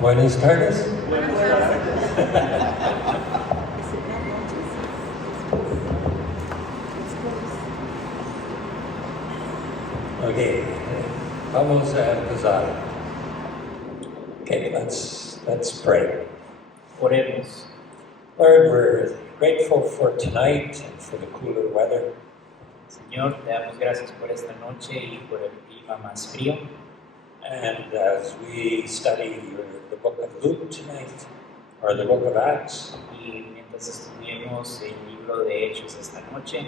Buenas tardes. Okay, vamos a empezar. Okay, let's pray. Oremos. Lord, we're grateful for tonight and for the cooler weather. Señor, te damos gracias por esta noche y por el clima más frío. And as we study the book of Luke tonight, or the book of Acts, Y mientras estudiemos el libro de Hechos esta noche,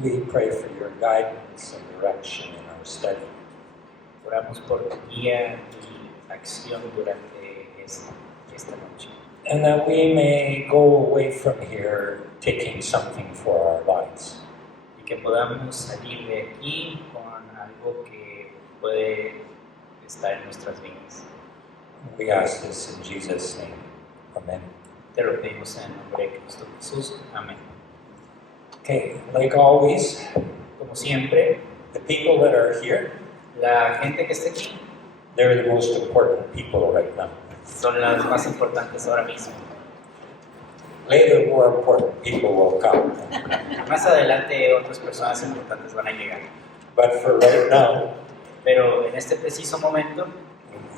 we pray for your guidance and direction in our study. oramos por tu guía y acción durante esta noche. And that we may go away from here taking something for our lives. Y que podamos salir de aquí con algo que puede estar en nuestras vidas. We ask this in Jesus' name. Amen. Te lo pedimos en el nombre de Cristo Jesús. Amén. Okay, like always, Como siempre, the people that are here, la gente que está aquí they're the most important people right now. son las más importantes ahora mismo. Later, more important people will come. Más adelante otras personas importantes van a llegar. But for right now, Pero en este preciso momento,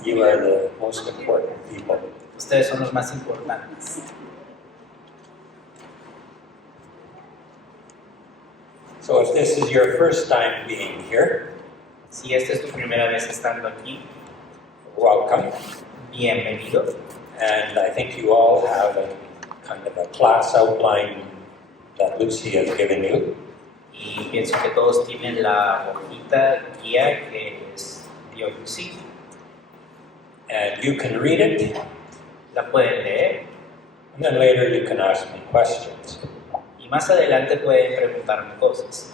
you are the most important people. ustedes son los más importantes. So if this is your first time being here, Si esta es tu primera vez estando aquí, welcome. bienvenido. And I think you all have a kind of a class outline that Lucy has given you. Y pienso que todos tienen la hojita guía que les dio Lucy. And you can read it, La pueden leer and then later you can ask me questions. y más adelante pueden preguntarme cosas.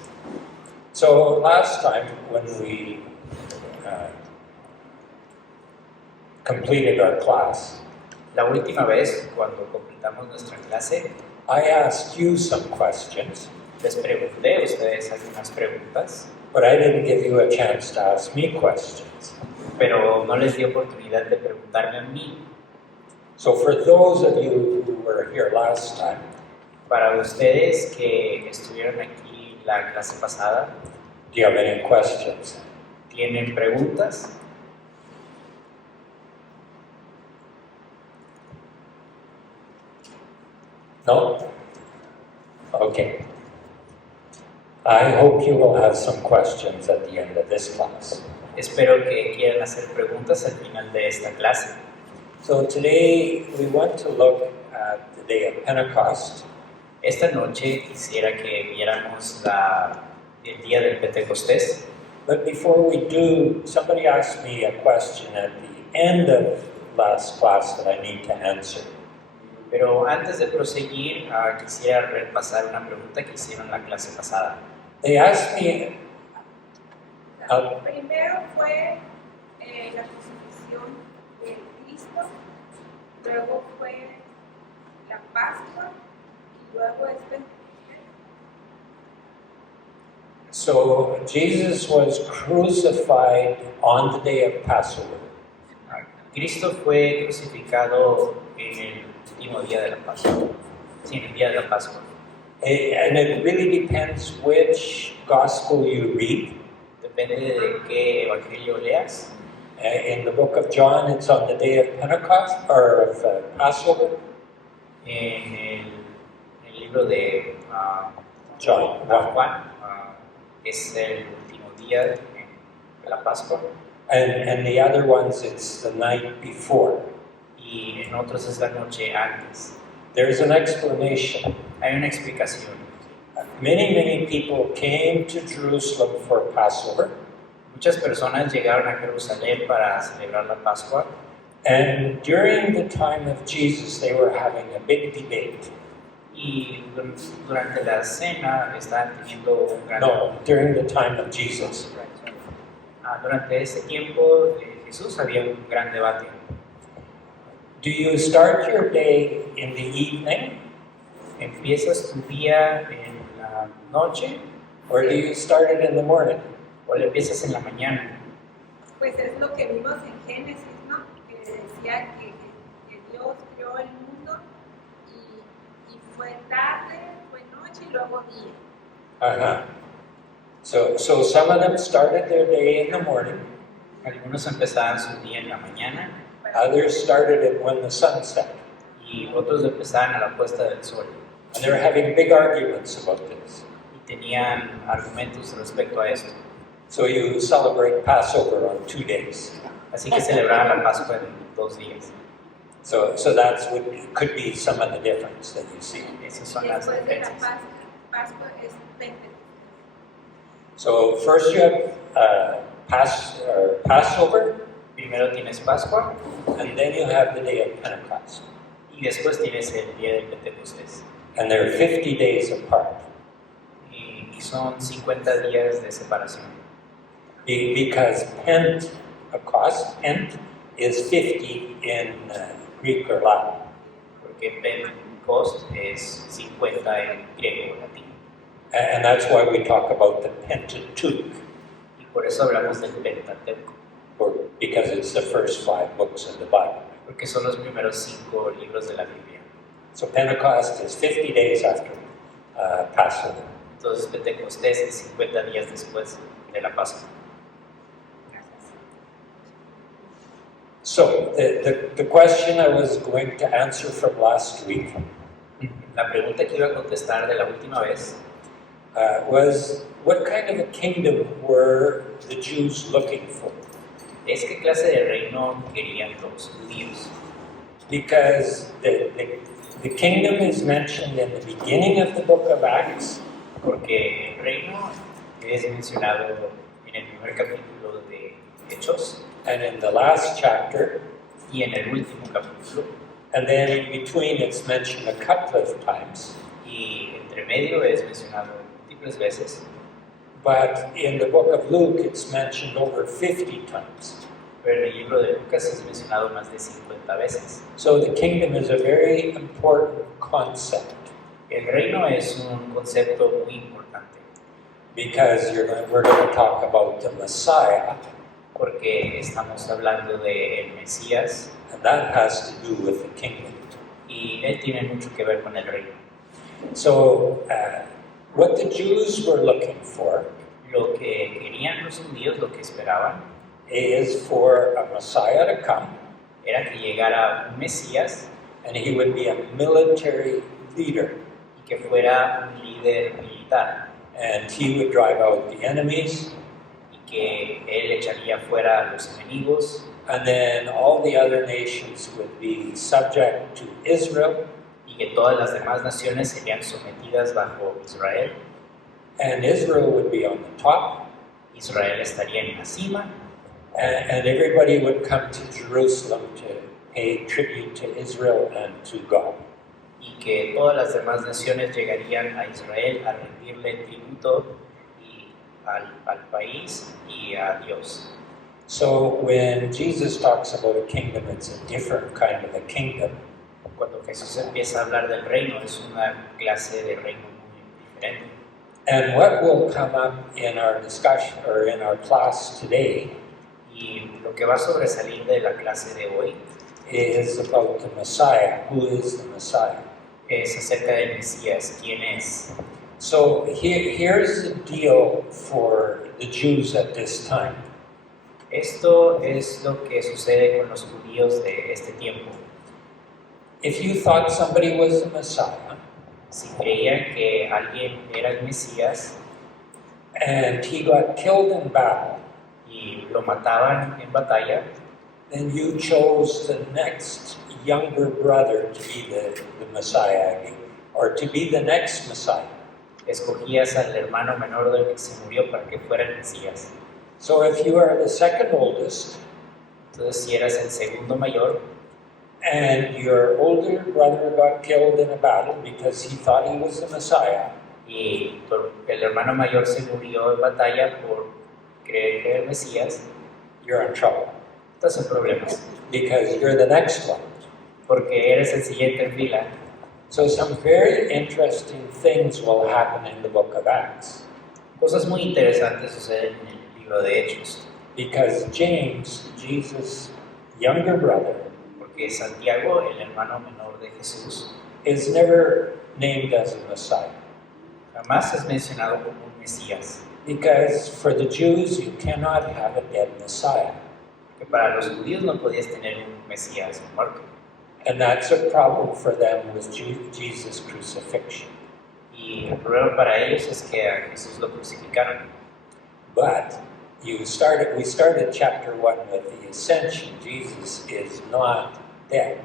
So last time when we completed our class, La última vez, cuando completamos nuestra clase, I asked you some questions, les pregunté a ustedes algunas preguntas, but I didn't give you a chance to ask me questions. pero no les di oportunidad de preguntarme a mí. So for those of you who were here last time, Para ustedes que estuvieron aquí la clase pasada, do you have any questions? ¿tienen preguntas? No? Okay. I hope you will have some questions at the end of this class. Espero que quieran hacer preguntas al final de esta clase. So today we want to look at the day of Pentecost. Esta noche quisiera que viéramos el día del Pentecostés, But before we do, somebody asked me a question at the end of last class that I need to answer. pero antes de proseguir quisiera repasar una pregunta que hicieron la clase pasada. They asked me, Primero fue la crucifixión de Cristo, luego fue la Pascua y luego es Pentecostés. so Jesus was crucified on the day of Passover. Cristo fue crucificado en el último día de la Pascua. Sí, en el día de la Pascua. And it really depends which gospel you read. Depende de qué evangelio leas. In the book of John, it's on the day of Pentecost, or of Passover. En el libro de John. Juan, es el último día de la Pascua. And the other ones, it's the night before. Y en otros es la noche antes. There's an explanation. Hay una explicación. Many people came to Jerusalem for Passover, Muchas personas llegaron a Jerusalén para celebrar la Pascua and during the time of Jesus, they were having a big debate. y durante la cena estaban teniendo un gran No, during the time of Jesus. Durante ese tiempo de Jesús había un gran debate. Do you start your day in the evening, ¿Empiezas tu día en la noche or do you start it in the morning? o lo empiezas en la mañana? Pues es lo que vimos en Génesis, ¿no? Que decía que Dios creó el mundo y fue tarde, fue noche y luego día. Uh-huh. So some of them started their day in the morning, Algunos empezaban su día en la mañana others started it when the sun set. y otros empezaban a la puesta del sol. And they were having big arguments about this. Y tenían argumentos respecto a esto. So you celebrate Passover on 2 days. Así que celebraban la Pascua en 2 días. So that's what could be some of the difference that you see. Esas son las Después de la diferencias. Pascua es Pentecostés. So first you have Passover, Primero tienes Pascua and then you have the day of Pentecost. y después tienes el día de Pentecostés. And they're 50 days apart. Y son 50 días de separación. Because Pentecost, Pent, is 50 in Greek or Latin. Porque Pentecost es 50 en griego o latín. And that's why we talk about the Pentateuch, Y por eso hablamos del Pentateuco, because it's the first 5 books of the Bible. porque son los primeros 5 libros de la Biblia. So Pentecost is 50 days after Passover. Entonces Pentecostés es 50 días después de la Pascua. So the question I was going to answer from last week La pregunta que iba a contestar de la última vez was, what kind of a kingdom were the Jews looking for? es qué clase de reino querían los judíos. Because the kingdom is mentioned in the beginning of the book of Acts, Porque el reino es mencionado en el primer capítulo de Hechos and in the last chapter, y en el último capítulo, and then in between it's mentioned a couple of times. y entre medio es mencionado múltiples veces, But in the book of Luke, it's mentioned over 50 times. pero en el libro de Lucas es mencionado más de 50 veces. So the kingdom is a very important concept El reino es un concepto muy importante because we're going to talk about the Messiah, porque estamos hablando de el Mesías and that has to do with the kingdom. y él tiene mucho que ver con el reino. So what the Jews were looking for Lo que querían los judíos, lo que esperaban, is for a Messiah to come, era que llegara un Mesías and he would be a military leader, y que fuera un líder militar and he would drive out the enemies, y que él echaría fuera a los enemigos and then all the other nations would be subject to Israel, y que todas las demás naciones serían sometidas bajo Israel. and Israel would be on the top, Israel estaría en la cima and everybody would come to Jerusalem to pay tribute to Israel and to God. y que todas las demás naciones llegarían a Israel a rendirle tributo y al país y a Dios. So when Jesus talks about a kingdom, it's a different kind of a kingdom. Cuando Jesús empieza a hablar del reino, es una clase de reino muy diferente. And what will come up in our discussion or in our class today Y lo que va a sobresalir de la clase de hoy is about the Messiah. Who is the Messiah? es acerca del Mesías, quién es. So here's the deal for the Jews at this time. Esto es lo que sucede con los judíos de este tiempo. If you thought somebody was the Messiah Si creían que alguien era el Mesías and he got killed in battle, y lo mataban en batalla, then you chose the next younger brother to be the Messiah, or to be the next Messiah. escogías al hermano menor del que se murió para que fuera el Mesías. So if you are the second oldest Entonces, si eras el segundo mayor and your older brother got killed in a battle because he thought he was the Messiah, y el hermano mayor se murió en batalla por creer que era el Mesías, you're in trouble estás en problemas, because you're the next one. porque eres el siguiente en fila. So some very interesting things will happen in the book of Acts Cosas muy interesantes suceden en el libro de Hechos, because James, Jesus' younger brother, porque Santiago, el hermano menor de Jesús, is never named as a Messiah. jamás es mencionado como un Mesías, Because for the Jews, you cannot have a dead Messiah. que para los judíos no podías tener un Mesías muerto. And that's a problem for them with Jesus' crucifixion. Y el problema para ellos es que a Jesús lo crucificaron. But we started chapter 1 with the ascension. Jesus is not dead.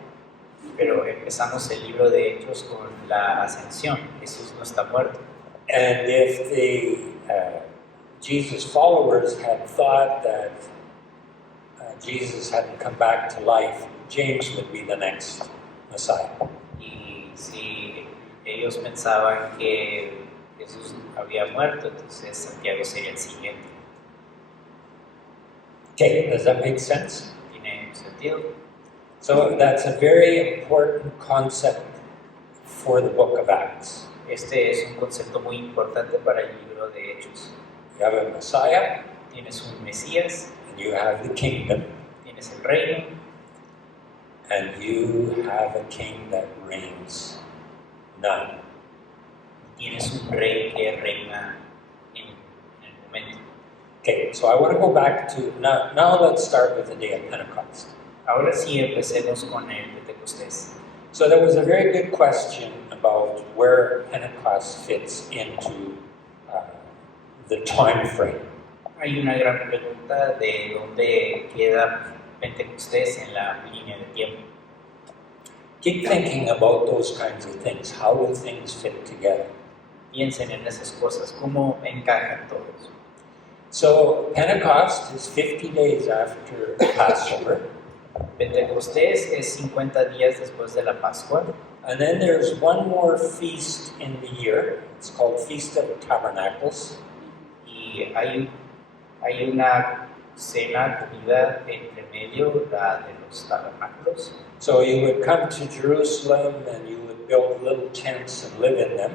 Pero empezamos el libro de Hechos con la ascensión. Jesús no está muerto. And if the Jesus followers had thought that Jesus hadn't come back to life, James would be the next Messiah. Y si ellos pensaban que Jesús había muerto, entonces Santiago sería el siguiente. Okay, does that make sense? ¿Tiene sentido? So that's a very important concept for the book of Acts. Este es un concepto muy importante para el libro de Hechos. You have a Messiah, Tienes un Mesías, and you have the kingdom, tienes el reino, and you have a king that reigns none. tienes un rey que reina en el momento. Okay, so I want to go back to, now let's start with the day of Pentecost. Ahora sí empecemos con el Pentecostés. So there was a very good question about where Pentecost fits into the time frame. Hay una gran pregunta de dónde queda Pentecostés en la línea de tiempo. Keep thinking about those kinds of things. How do things fit together? Piensen en esas cosas, cómo encajan todos. So Pentecost is 50 days after Passover, Pentecostés es 50 días después de la Pascua. and then there's one more feast in the year. It's called Feast of Tabernacles. Y hay una cena, comida entre medio, la de los tabernáculos. So you would come to Jerusalem and you would build little tents and live in them.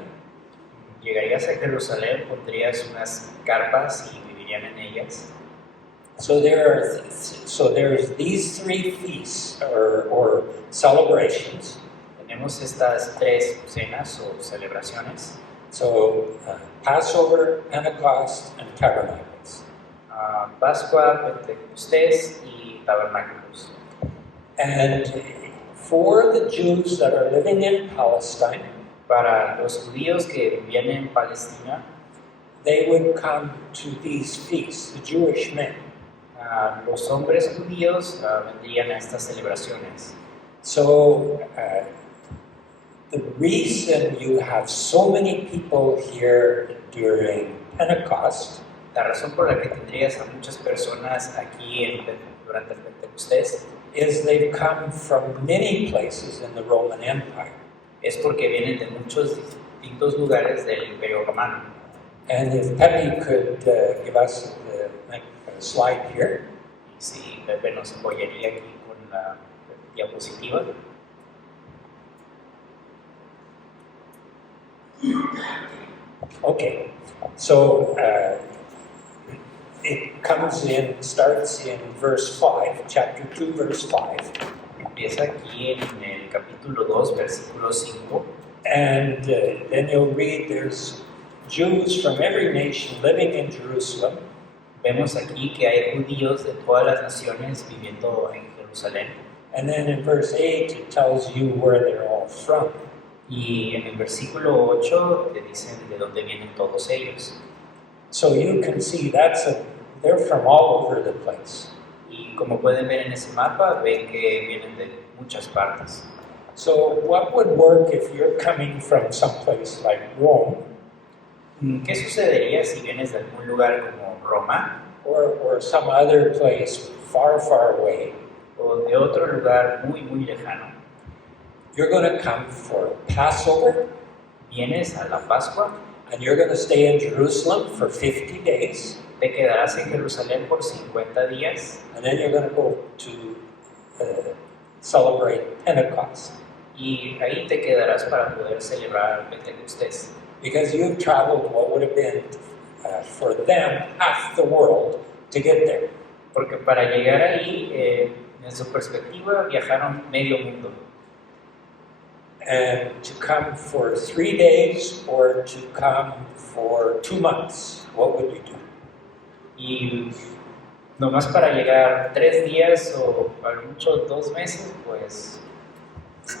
Llegarías a Jerusalén, pondrías unas carpas y vivirían en ellas. So there's these three feasts or celebrations. Tenemos estas tres cenas o celebraciones, So Passover, Pentecost, and Tabernacles. Pascua, Pentecostés y tabernáculos. And for the Jews that are living in Palestine, Para los judíos que vivían en Palestina, they would come to these feasts, the Jewish men. los hombres judíos vendrían a estas celebraciones. So the reason you have so many people here during Pentecost La razón por la que tendrías a muchas personas aquí durante el Pentecostés is they've come from many places in the Roman Empire. es porque vienen de muchos distintos lugares del Imperio Romano. And if Pepe could give us the slide here. Y si Pepe nos apoyaría aquí con la diapositiva. Okay, so it starts in verse 5, chapter 2, verse 5. Empieza aquí en el capítulo 2, versículo 5. And then you'll read there's Jews from every nation living in Jerusalem. Vemos aquí que hay judíos de todas las naciones viviendo en Jerusalén. And then in verse 8, it tells you where they're all from. Y en el versículo 8 te dicen de dónde vienen todos ellos. So you can see they're from all over the place. Y como pueden ver en ese mapa, ven que vienen de muchas partes. So what would work if you're coming from someplace like Rome ¿Qué sucedería si vienes de algún lugar como Roma or some other place far, far away? o de otro lugar muy, muy lejano? You're going to come for Passover, Vienes a la Pascua, and you're going to stay in Jerusalem for 50 days, te quedarás en Jerusalén por 50 días and then you're going to go to celebrate Pentecost. y ahí te quedarás para poder celebrar Pentecostés. Because you've traveled what would have been, for them, half the world to get there. Porque para llegar ahí En su perspectiva, viajaron medio mundo. And to come for 3 days or to come for 2 months, what would you do? Y nomás para llegar 3 días o a lo mucho 2 meses, pues,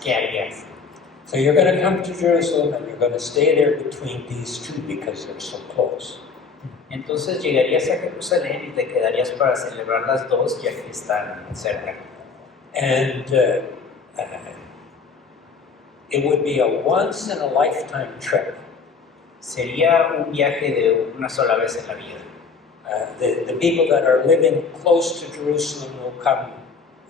¿qué harías? So you're going to come to Jerusalem and you're going to stay there between these two because they're so close. Entonces llegarías a Jerusalén y te quedarías para celebrar las dos, ya que están cerca. And it would be a once in a lifetime trip. Sería un viaje de una sola vez en la vida. The people that are living close to Jerusalem will come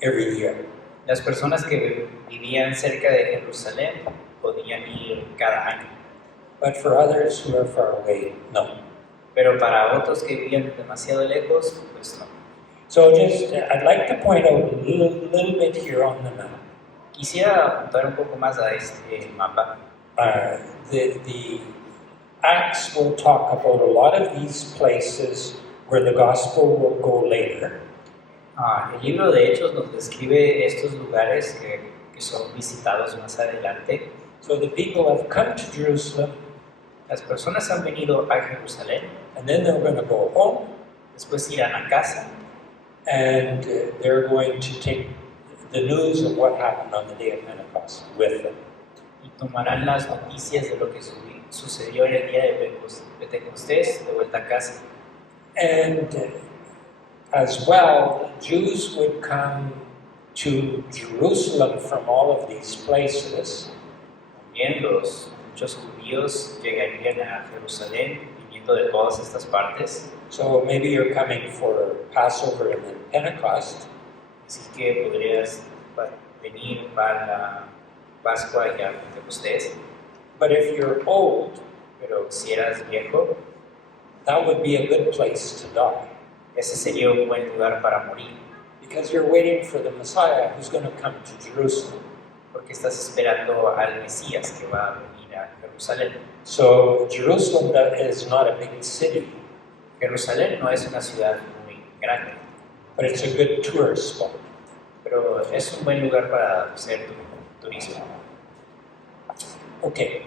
every year. Las personas que vivían cerca de Jerusalén podían ir cada año, But for others who are far away, no. pero para otros que vivían demasiado lejos, pues no. So I'd like to point out a little bit here on the map. Quisiera apuntar un poco más a este mapa. The Acts will talk about a lot of these places where the gospel will go later. El libro de Hechos nos describe estos lugares que son visitados más adelante. So the people have come to Jerusalem, Las personas han venido a Jerusalén, and then they're going to go home, después irán a casa and they're going to take the news of what happened on the day of Pentecost with them. y tomarán las noticias de lo que sucedió en el día de Pentecostés de vuelta a casa. And as well, Jews would come to Jerusalem from all of these places, También muchos judíos llegarían a Jerusalén viniendo de todas estas partes, so maybe you're coming for Passover and then Pentecost, así que podrías venir para la Pascua y a Pentecostés, but if you're old, pero si eras viejo, that would be a good place to die, ese sería un buen lugar para morir, because you're waiting for the Messiah who's going to come to Jerusalem. porque estás esperando al Mesías que va a venir a Jerusalén. So Jerusalem is not a big city, Jerusalén no es una ciudad muy grande, but it's a good tourist spot. pero es un buen lugar para hacer turismo. Okay.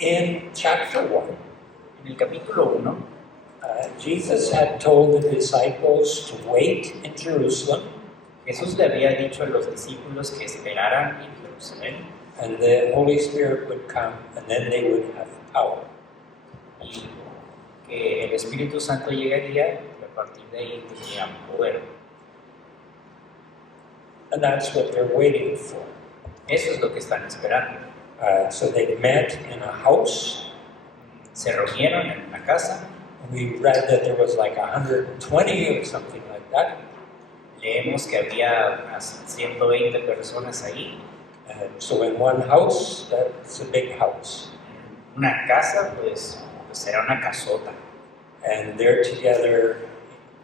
In chapter 1, En el capítulo 1, Jesus had told the disciples to wait in Jerusalem, Jesús le había dicho a los discípulos que esperaran en Jerusalén and the Holy Spirit would come, and then they would have power. y que el Espíritu Santo llegaría y a partir de ahí tendrían poder. And that's what they're waiting for. Eso es lo que están esperando. So they met in a house. Se reunieron en una casa. We read that there was like 120 or something like that. Leemos que había unas 120 personas ahí. So in one house, that's a big house. En una casa, pues era una casota. And they're together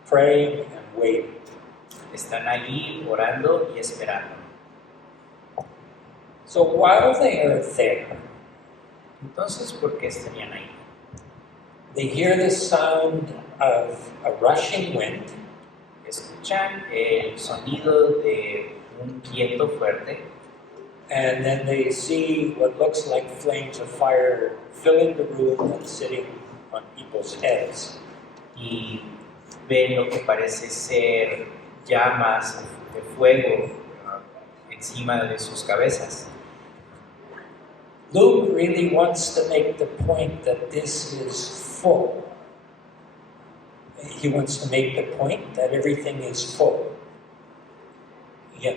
praying and waiting. Están allí orando y esperando. So while they are there, Entonces, ¿por qué estarían ahí? they hear the sound of a rushing wind, Escuchan el sonido de un viento fuerte and then they see what looks like flames of fire filling the room and sitting on people's heads. y ven lo que parece ser llamas de fuego encima de sus cabezas. Luke really wants to make the point that this is full. He wants to make the point that everything is full. Yeah.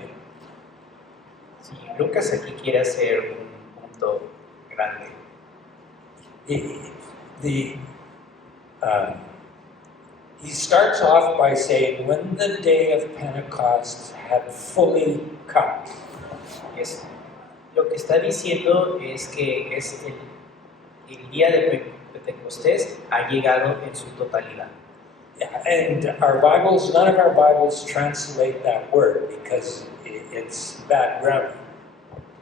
Sí, Lucas aquí quiere hacer un punto grande. He starts off by saying, when the day of Pentecost had fully come. Lo que está diciendo es que el día de Pentecostés ha llegado en su totalidad. And our Bibles, none of our Bibles translate that word because it's bad grammar.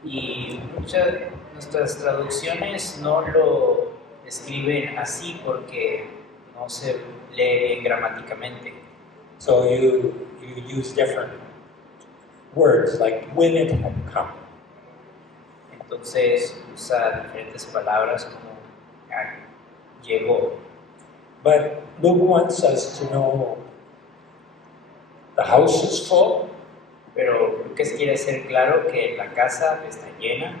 Y muchas de nuestras traducciones no lo escriben así porque no se lee bien gramáticamente. So you use different words like when it had come. Entonces usa diferentes palabras como "Ah, llegó". But Luke wants us to know the house is full, Pero Lucas quiere hacer claro que la casa está llena,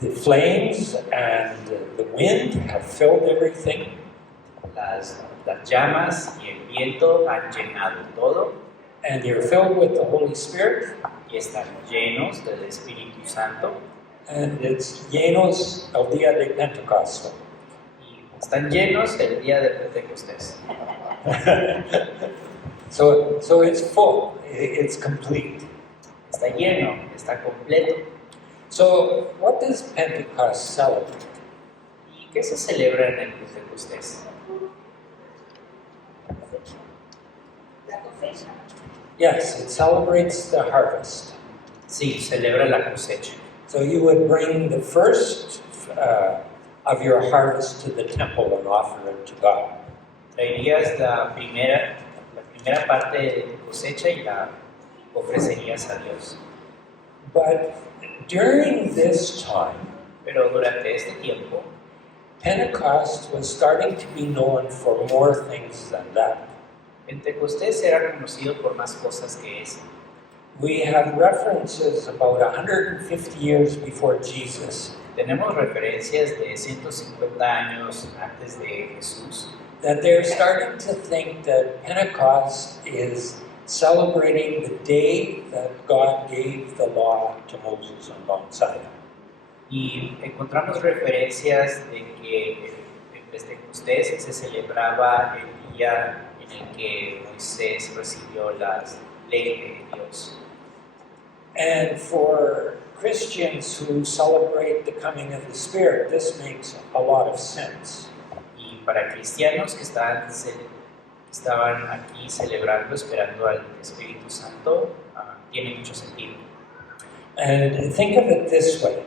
the flames and the wind have filled everything, las llamas y el viento han llenado todo and you're filled with the Holy Spirit, y están llenos del Espíritu Santo and it's llenos el día de Pentecostal. y están llenos el día de Pentecostés. So it's full, it's complete. Está lleno, está completo. So what does Pentecost celebrate? ¿Y qué se celebra en el Pentecostés? La cosecha. Yes, it celebrates the harvest. Sí, celebra la cosecha. So you would bring the first of your harvest to the temple and offer it to God. Traerías la primera parte de tu cosecha y la ofrecerías a Dios. But during this time, Pero durante este tiempo, Pentecost was starting to be known for more things than that. Pentecostés era conocido por más cosas que eso. We have references about 150 years before Jesus Tenemos referencias de 150 años antes de Jesús, that they're starting to think that Pentecost is celebrating the day that God gave the law to Moses on Mount Sinai. y encontramos referencias de que el Pentecostés se celebraba el día en el que Moisés recibió las leyes de Dios. And for Christians who celebrate the coming of the Spirit, this makes a lot of sense. Y para cristianos que estaban aquí celebrando, esperando al Espíritu Santo, tiene mucho sentido. And think of it this way.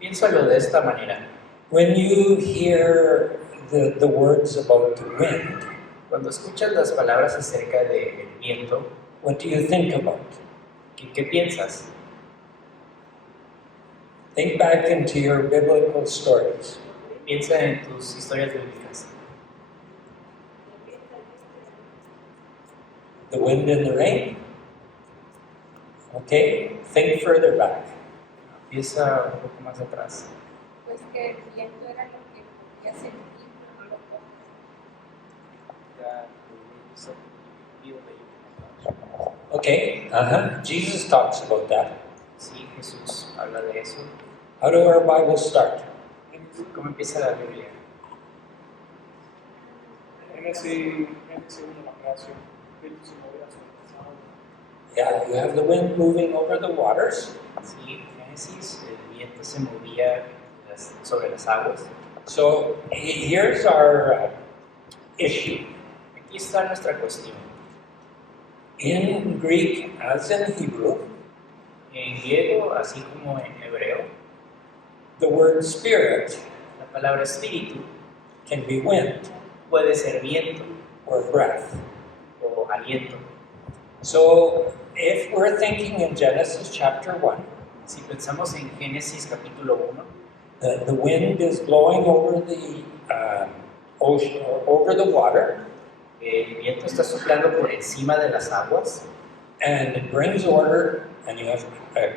Piénsalo de esta manera. When you hear the words about the wind, Cuando escuchas las palabras acerca del viento, what do you think about? ¿qué piensas? Think back into your biblical stories. Piensa en tus historias bíblicas. The wind and the rain? Okay, think further back. Piensa un poco más atrás. Pues que el viento era lo que podía sentir, pero no lo toca. Okay, Jesus talks about that. Sí, Jesús habla de eso. How do our Bibles start? ¿Cómo empieza la Biblia? Génesis 1, la creación, Espíritu se movía sobre las aguas. Yeah, you have the wind moving over the waters. Sí, Génesis, el viento se movía sobre las aguas. So here's our issue. Aquí está nuestra cuestión. In Greek, as in Hebrew, En griego, así como en hebreo, the word spirit la palabra espíritu can be wind puede ser viento or breath. o aliento. So if we're thinking in Genesis chapter 1, Si pensamos en Génesis capítulo 1, the wind is blowing over the ocean or over the water, el viento está soplando por encima de las aguas, and it brings order, and you have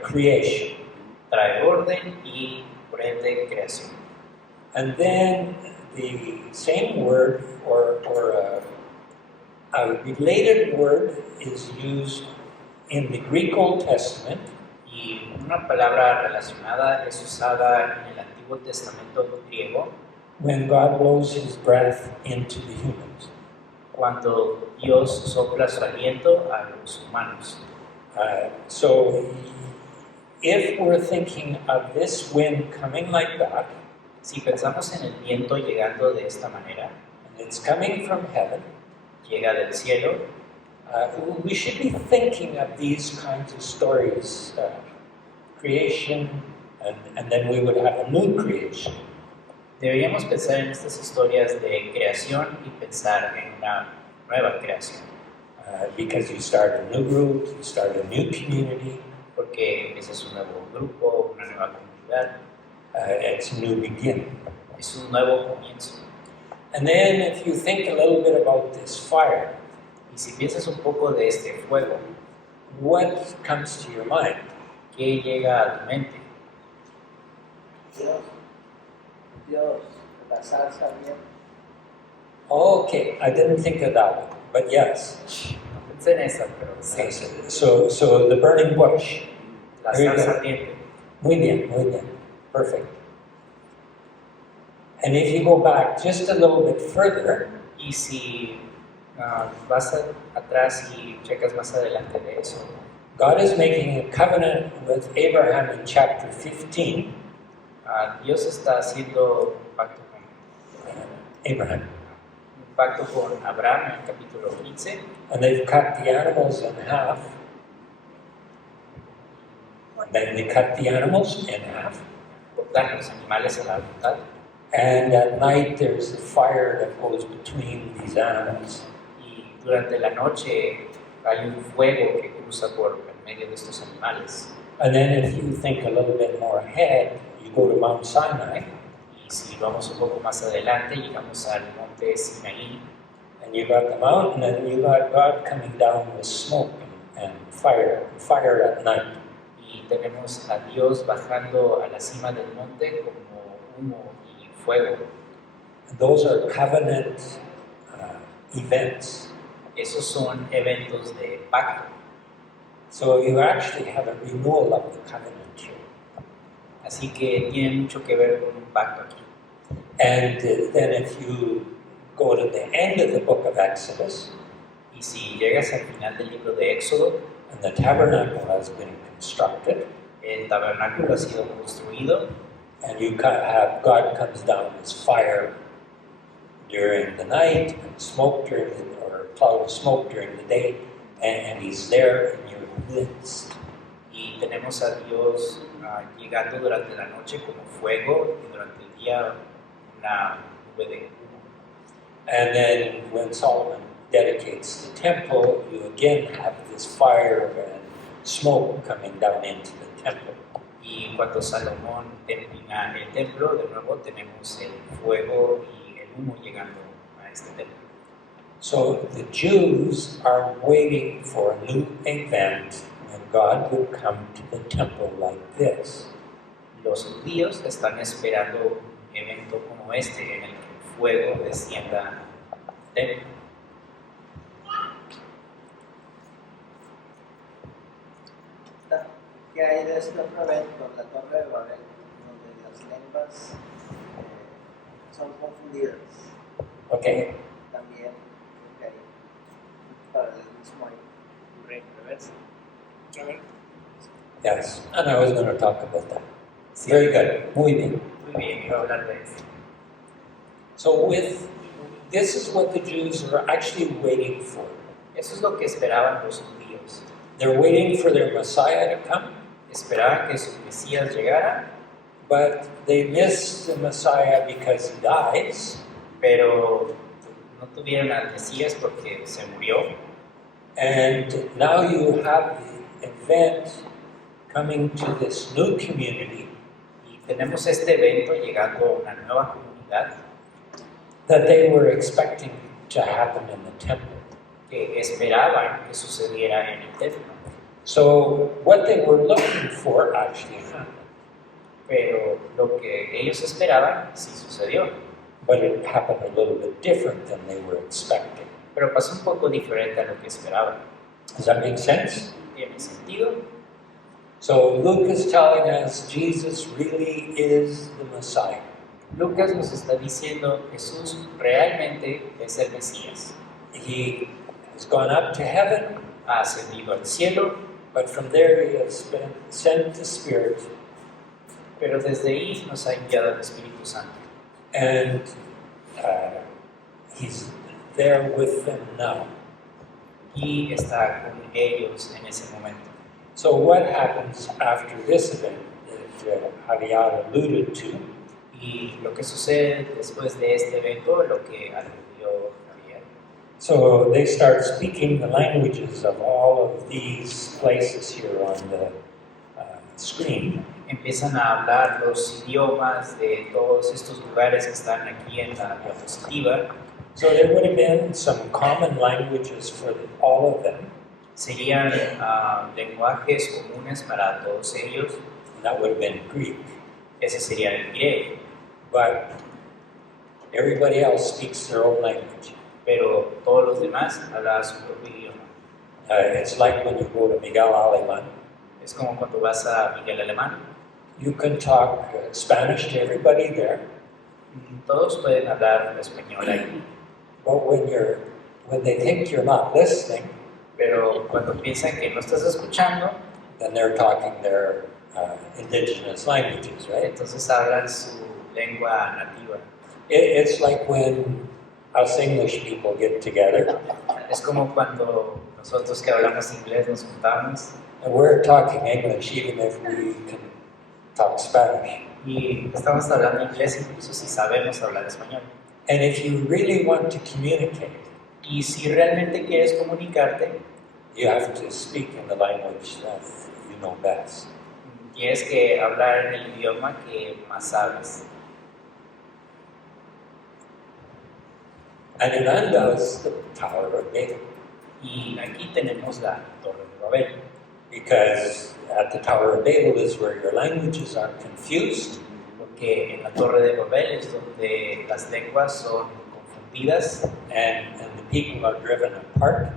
creation. trae orden y por ende creación. And then the same word or a related word is used in the Greek Old Testament Y una palabra relacionada es usada en el Antiguo Testamento griego when God blows his breath into the humans. cuando Dios sopla su aliento a los humanos. So if we're thinking of this wind coming like that, Si pensamos en el viento llegando de esta manera, and it's coming from heaven, llega del cielo, we should be thinking of these kinds of stories, creation, and then we would have a new creation. Deberíamos pensar en estas historias de creación y pensar en una nueva creación, because you start a new group, you start a new community, porque empiezas un nuevo grupo, una nueva comunidad, it's a new beginning. es un nuevo comienzo. And then if you think a little bit about this fire, Y si piensas un poco de este fuego, what comes to your mind? ¿qué llega a tu mente? Dios, la salsa bien. Okay, I didn't think of that one, but yes. No pensé en esa, pero sí, So the burning bush. la Very salsa good. ardiente. Muy bien, muy bien. Perfect. And if you go back just a little bit further, Y si vas atrás y checas más adelante de eso, God is making a covenant with Abraham in chapter 15. Dios está haciendo Abraham. un pacto con Abraham en el capítulo 15, And they've cut the animals in half. Then they cut the animals in half. cortar los animales a la mitad, And at night there's a fire that goes between these animals. y durante la noche hay un fuego que cruza por en medio de estos animales. And then if you think a little bit more ahead, you go to Mount Sinai, Y si vamos un poco más adelante, llegamos al monte Sinaí, and you got the mountain, and you got God coming down with smoke and fire at night. y tenemos a Dios bajando a la cima del monte como humo y fuego. Those are covenant events. Esos son eventos de pacto. So you actually have a renewal of the covenant here. Así que tiene mucho que ver con un pacto aquí. And then if you go to the end of the book of Exodus, Y si llegas al final del libro de Éxodo, and the tabernacle has been constructed, el tabernáculo ha sido construido and you have God comes down as fire during the night, and smoke during or a cloud of smoke during the day, and He's there in your midst. y tenemos a Dios llegando durante la noche como fuego y durante el día una nube de humo. And then when Solomon dedicates the temple, you again have this fire and smoke coming down into the temple. Y cuando Salomón termina el templo, de nuevo tenemos el fuego y el humo llegando a este templo. So the Jews are waiting for a new event when God would come to the temple like this. Los judíos están esperando un evento como este en el que el fuego descienda al templo. ¿Qué hay de este otro evento, la Torre de Babel, donde las lenguas son confundidas? Okay, También creo que hay para el mismo año. Reversa. A ver, yes, and I was going to talk about that. Very good, muy bien. Muy bien, iba a hablar de eso. So this is what the Jews are actually waiting for. Eso es lo que esperaban los judíos. They're waiting for their Messiah to come, Esperaban que su Mesías llegara, but they miss the Messiah because He dies, pero no tuvieron al Mesías porque se murió. and now you have the event coming to this new community Y tenemos este evento llegando a una nueva comunidad that they were expecting to happen in the temple. que esperaban que sucediera en el templo. So what they were looking for actually happened, Pero lo que ellos esperaban sí sucedió. but it happened a little bit different than they were expecting. Pero pasó un poco diferente a lo que esperaban. Does that make sense? ¿Tiene sentido? So Luke is telling us Jesus really is the Messiah. Lucas nos está diciendo Jesús realmente es el Mesías. He has gone up to heaven, Ha ascendido al cielo, but from there He has been sent the Spirit, pero desde ahí nos ha enviado el Espíritu Santo. and He's there with them now. Y está con ellos en ese momento. So what happens after this event that Javier alluded to? Y lo que sucede después de este evento, lo que aludió Javier, So they start speaking the languages of all of these places here on the screen. empiezan a hablar los idiomas de todos estos lugares que están aquí en la diapositiva. So there would have been some common languages for all of them. Serían lenguajes comunes para todos ellos. And that would have been Greek. Ese sería el griego. But everybody else speaks their own language. Pero todos los demás hablaban su propio idioma. It's like when you go to Miguel Alemán. Es como cuando vas a Miguel Alemán. You can talk Spanish to everybody there, Todos pueden hablar español ahí, but when they think you're not listening, pero cuando piensan que no estás escuchando, then they're talking their indigenous languages, right? entonces hablan su lengua nativa. It's like when us English people get together Es como cuando nosotros que hablamos inglés nos juntamos and we're talking English even if we can talk Spanish. y estamos hablando inglés incluso si sabemos hablar español. And if you really want to communicate, Y si realmente quieres comunicarte, you have to speak in the language that you know best. tienes que hablar en el idioma que más sabes. And in Andal's the Tower of Babel, Y aquí tenemos la Torre de Babel, because at the Tower of Babel is where your languages are confused, porque en la Torre de Babel es donde las lenguas son confundidas and the people are driven apart.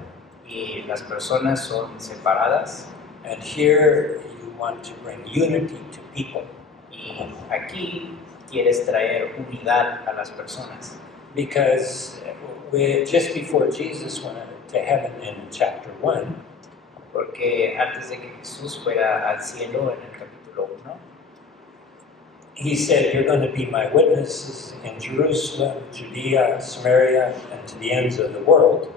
y las personas son separadas. And here you want to bring unity to people, Y aquí quieres traer unidad a las personas. because just before Jesus went to heaven in chapter 1, Porque antes de que Jesús fuera al cielo en el capítulo 1, he said, "You're going to be my witnesses in Jerusalem, Judea, Samaria, and to the ends of the world."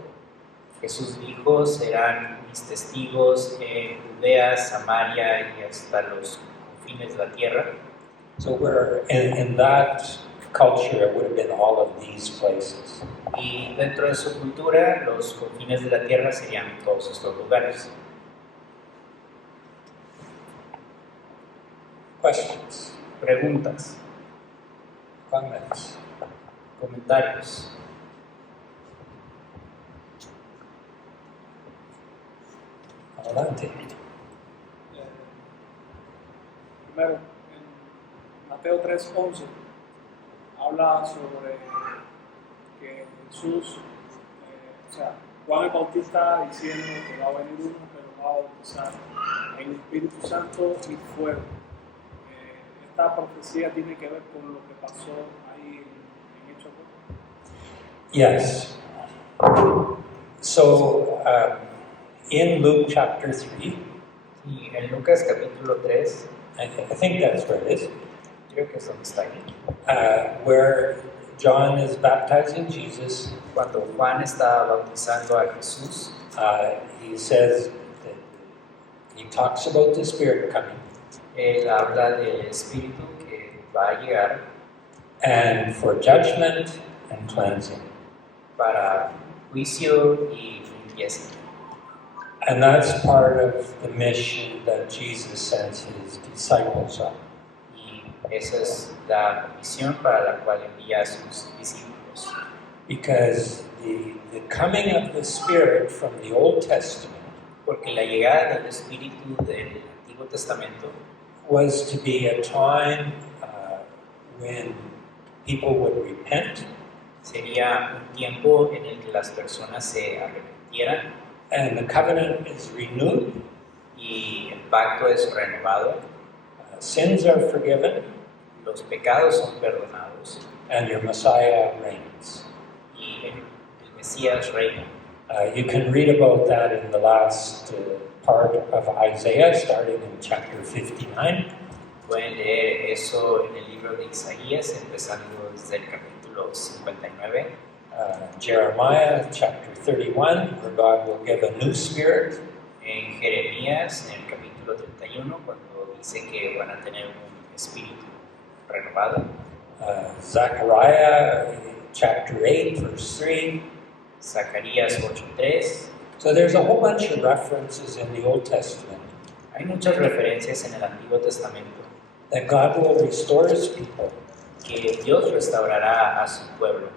Jesús dijo, serán mis testigos en Judea, Samaria y hasta los confines de la tierra. So we're in that culture, it would have been all of these places. Y dentro de su cultura, los confines de la tierra serían todos estos lugares. Questions, Preguntas, comments? comentarios. Adelante. Primero, en Mateo 3:11, habla sobre que Jesús, o sea, Juan el Bautista diciendo que va a venir uno que lo va a bautizar en el Espíritu Santo y fuego. Esta profecía tiene que ver con lo que pasó ahí en Hechos 2. Yes. So in Luke chapter 3, Y en Lucas capítulo 3, I think that's where it is, creo que es donde está ahí, where John is baptizing Jesus, cuando Juan está bautizando a Jesús, he says that he talks about the Spirit coming él habla del Espíritu que va a llegar and for judgment and cleansing. para juicio y limpieza. And that's part of the mission that Jesus sends his disciples on. Y esa es la misión para la cual envía a sus discípulos. Because the coming of the Spirit from the Old Testament Porque la llegada del Espíritu del Antiguo Testamento was to be a time when people would repent sería un tiempo en el que las personas se arrepintieran and the covenant is renewed, y el pacto es renovado, sins are forgiven, los pecados son perdonados and your Messiah reigns. y el Mesías reina. You can read about that in the last part of Isaiah, starting in chapter 59. Pueden leer eso en el libro de Isaías, empezando desde el capítulo 59, Jeremiah chapter 31, where God will give a new spirit, en Jeremías, en el capítulo 31, cuando dice que van a tener un espíritu renovado, Zechariah chapter 8, verse 3. Zacarías 8:3. So there's a whole bunch of references in the Old Testament Hay muchas referencias en el Antiguo Testamento that God will restore his people, que Dios restaurará a su pueblo.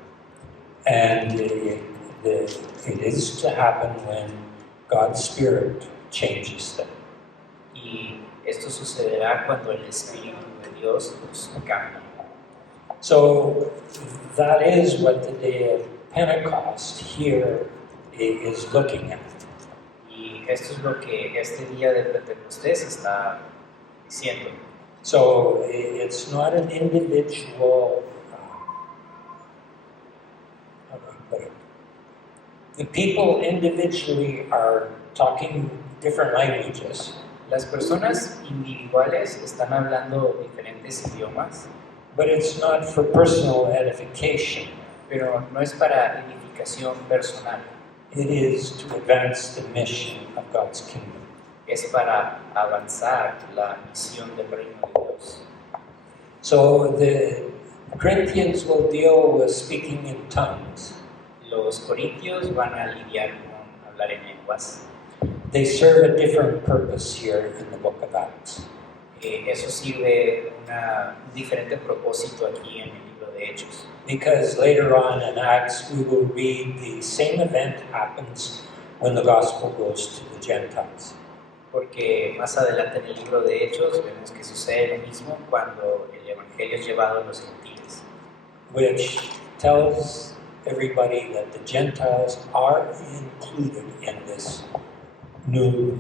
and it is to happen when God's Spirit changes them. Y esto sucederá cuando el Espíritu de Dios los cambie. So that is what the day of Pentecost here is looking at. Y esto es lo que este día de Pentecostés está diciendo. So it's not an individual, how do I put it? The people individually are talking different languages, Las personas individuales están hablando diferentes idiomas, but it's not for personal edification. pero no es para edificación personal, It is to advance the mission of God's kingdom. es para avanzar la misión del reino de Dios. So the Corinthians will deal with speaking in tongues. Los corintios van a lidiar con hablar en lenguas. They serve a different purpose here in the book of Acts. Eso sirve un diferente propósito aquí en el libro de Hechos, Because later on in Acts, we will read the same event happens when the gospel goes to the Gentiles. porque más adelante en el libro de Hechos vemos que sucede lo mismo cuando el evangelio es llevado a los gentiles, Which tells everybody that the Gentiles are included in this new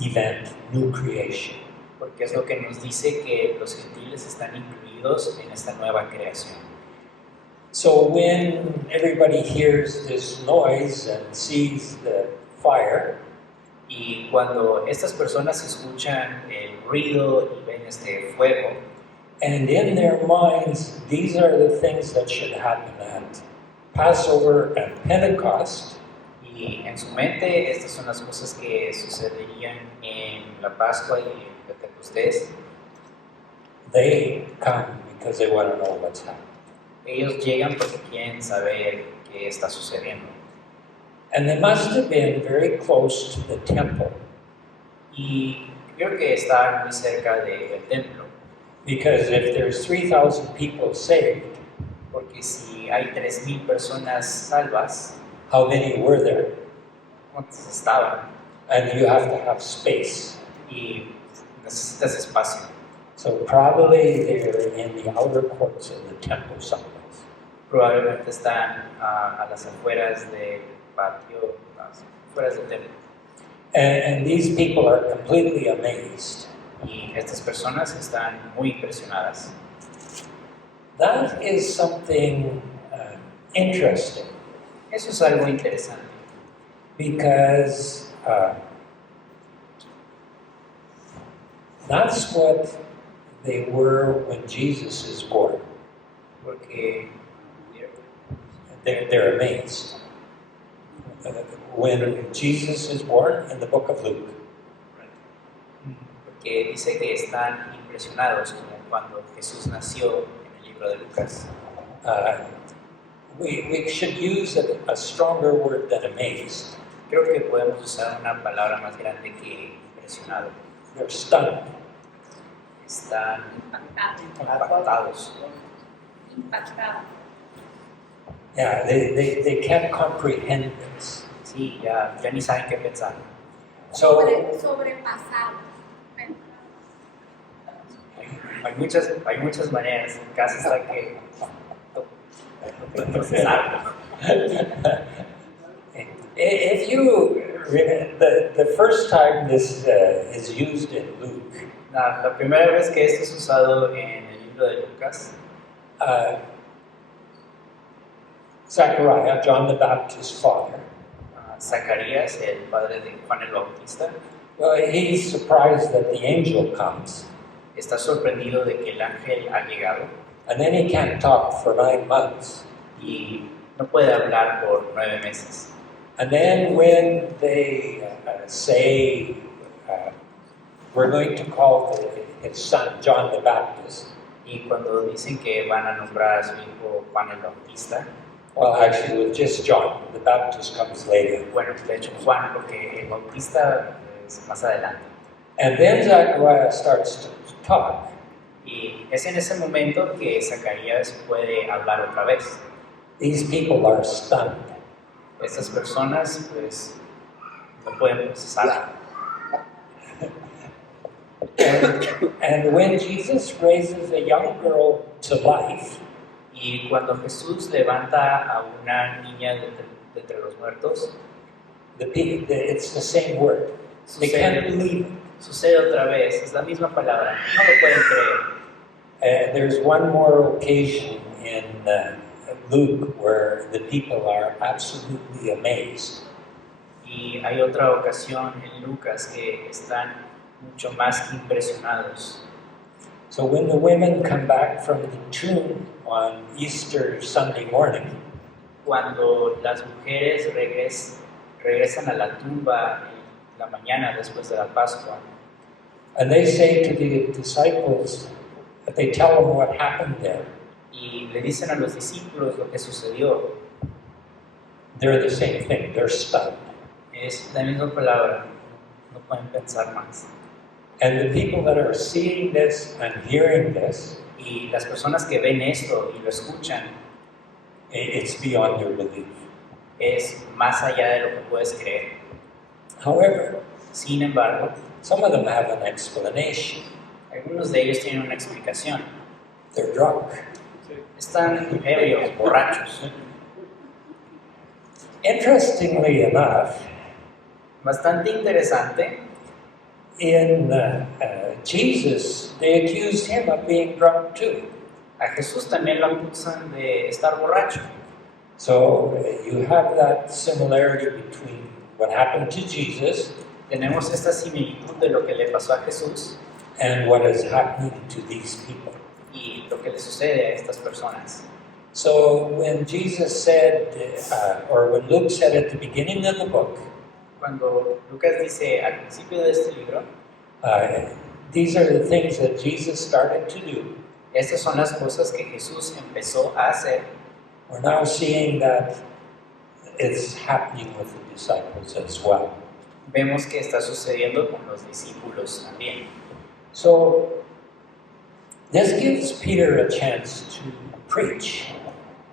event, new creation. porque es lo que nos dice que los gentiles están incluidos en esta nueva creación. So when everybody hears this noise and sees the fire, Y cuando estas personas escuchan el ruido y ven este fuego, and in their minds, these are the things that should happen at Passover and Pentecost, y en su mente estas son las cosas que sucederían en la Pascua y en Pentecostés, they come because they want to know what's happening. ellos llegan porque quieren saber qué está sucediendo. And they must have been very close to the temple, Y creo que están muy cerca del templo, because if there's 3,000 people saved, porque si hay 3,000 personas salvas, how many were there? ¿cuántas estaban? And you have to have space. Y necesitas espacio. So probably they're in the outer courts of the temple someplace. Probablemente están a las afueras del patio, a las afueras del templo. And these people are completely amazed. Y estas personas están muy impresionadas. That is something interesting, Eso es algo interesante, because that's what they were when Jesus is born. porque They're amazed. When Jesus is born in the book of Luke, dice que están impresionados como cuando Jesús nació en el libro de Lucas. we should use a stronger word than amazed. Creo que podemos usar una palabra más grande que impresionado. They're stunned. Están Impactados. impactados. Impactados. Yeah, they can't comprehend this. Sí, ya ni saben qué pensar. So Sobrepasados. Hay muchas maneras, casi hasta que procesarlo. if you the first time this is used in Luke, La primera vez que esto es usado en el libro de Lucas, Zechariah, John the Baptist's father, Zacarías, el padre de Juan el Bautista, well, he's surprised that the angel comes, está sorprendido de que el ángel ha llegado and then he can't talk for 9 months. y no puede hablar por 9 meses. And then when they say, we're going to call his son John the Baptist, Y cuando dicen que van a nombrar a su hijo Juan el Bautista, Well, actually, it was just John. The Baptist comes later. bueno, de hecho Juan, porque el Bautista es más adelante. And then Zechariah starts to talk. Y es en ese momento que Zacarías puede hablar otra vez. These people are stunned. Estas personas pues no pueden procesar. And when Jesus raises a young girl to life, Y cuando Jesús levanta a una niña de entre los muertos, it's the same word. They can't believe it. sucede otra vez, es la misma palabra, no lo pueden creer. There's one more occasion in Luke where the people are absolutely amazed. Y hay otra ocasión en Lucas que están mucho más que impresionados. So when the women come back from the tomb on Easter Sunday morning, Cuando las mujeres regresan a la tumba en la mañana después de la Pascua, and they say to the disciples, that they tell them what happened there, y le dicen a los discípulos lo que sucedió, they're the same thing. They're stunned. es la misma palabra, no pueden pensar más. And the people that are seeing this and hearing this, Y las personas que ven esto y lo escuchan, it's beyond their belief. es más allá de lo que puedes creer. However, Sin embargo, some of them have an explanation. algunos de ellos tienen una explicación. They're drunk. Están ebrios, borrachos. Interestingly enough, Bastante interesante, in Jesus, they accused him of being drunk too. a Jesús también lo acusan de estar borracho. So you have that similarity between what happened to Jesus Tenemos esta similitud de lo que le pasó a Jesús and what is happening to these people. y lo que le sucede a estas personas. So when Jesus said, or when Luke said at the beginning of the book, Cuando Lucas dice al principio de este libro, these are the things that Jesus started to do, estas son las cosas que Jesús empezó a hacer, we're now seeing that it's happening with the disciples as well. vemos que está sucediendo con los discípulos también. So this gives Peter a chance to preach.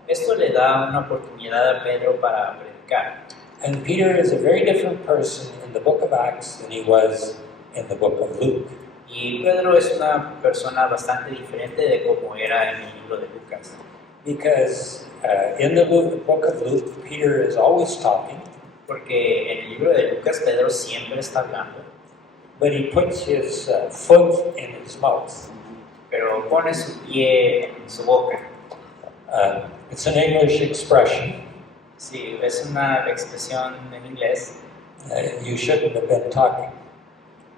Esto le da una oportunidad a Pedro para predicar. And Peter is a very different person in the book of Acts than he was in the book of Luke. Y Pedro es una persona bastante diferente de cómo era en el libro de Lucas. Because in the book of Luke, Peter is always talking, Porque en el libro de Lucas Pedro siempre está hablando, but he puts his foot in his mouth. pero pone su pie en su boca. It's an English expression. Sí, es una expresión en inglés You shouldn't have been talking,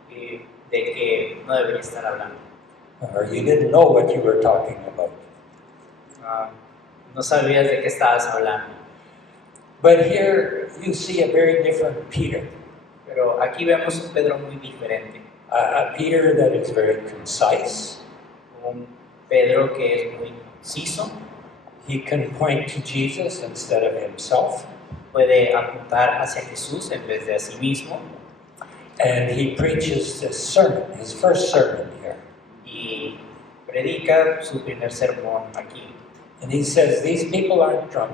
de que no debería estar hablando. or you didn't know what you were talking about. No sabías de qué estabas hablando. But here you see a very different Peter. Pero aquí vemos un Pedro muy diferente. A Peter that is very concise. Un Pedro que es muy conciso, He can point to Jesus instead of himself. puede apuntar hacia Jesús en vez de a sí mismo, And he preaches this sermon, his first sermon here. y predica su primer sermón aquí. And he says, these people aren't drunk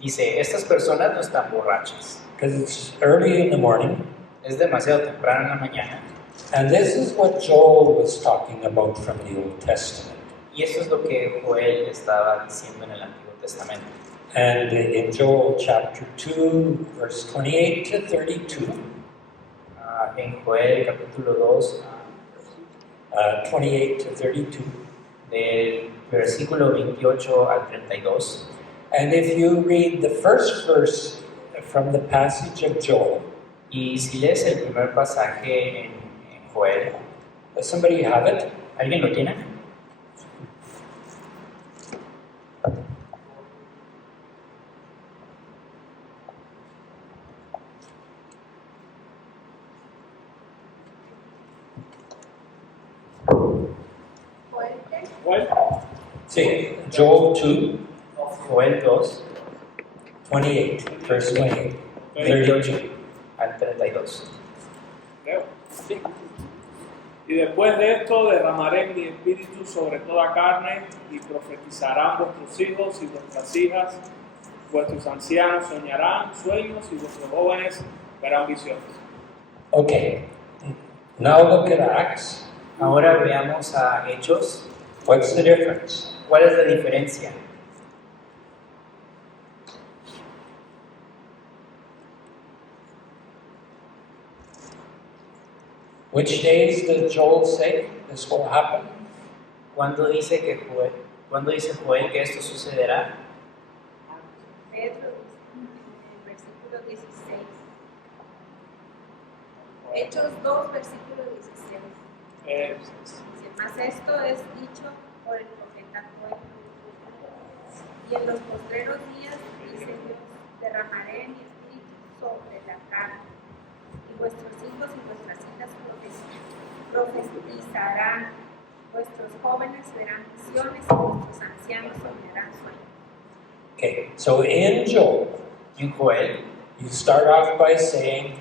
Dice, estas personas no están borrachas. because it's early in the morning. Es demasiado temprano en la mañana. And this is what Joel was talking about from the Old Testament. Y eso es lo que Joel estaba diciendo en el Antiguo Testamento. And in Joel chapter 2, verse 28 to 32, En Joel capítulo 2, 28 to 32. del versículo 28 al 32. And if you read the first verse from the passage of Joel, Y si lees el primer pasaje en Joel, does somebody have it? ¿alguien lo tiene? Fuerte. Bueno, Sí, Joel 2, Joel 2, 28, verse 28, 28 32. al 32. Leo. Y después de esto derramaré mi espíritu sobre toda carne y profetizarán vuestros hijos y vuestras hijas, vuestros ancianos soñarán sueños y vuestros jóvenes verán visiones. Okay, now look at Acts. Ahora veamos a Hechos. What's the difference? ¿Cuál es la diferencia? Which days does Joel say this will happen? ¿Cuándo dice Joel que esto sucederá? Pedro dice en el versículo 16. Hechos 2, versículo 16. Dice, mas esto es dicho por el profeta Joel. Y en los postreros días, dice Dios, derramaré mi espíritu sobre la carne, y vuestros hijos y vuestras hijas profetizarán, vuestros jóvenes verán visiones y vuestros ancianos soñarán sueños. Okay, so in Joel, En Joel you start off by saying,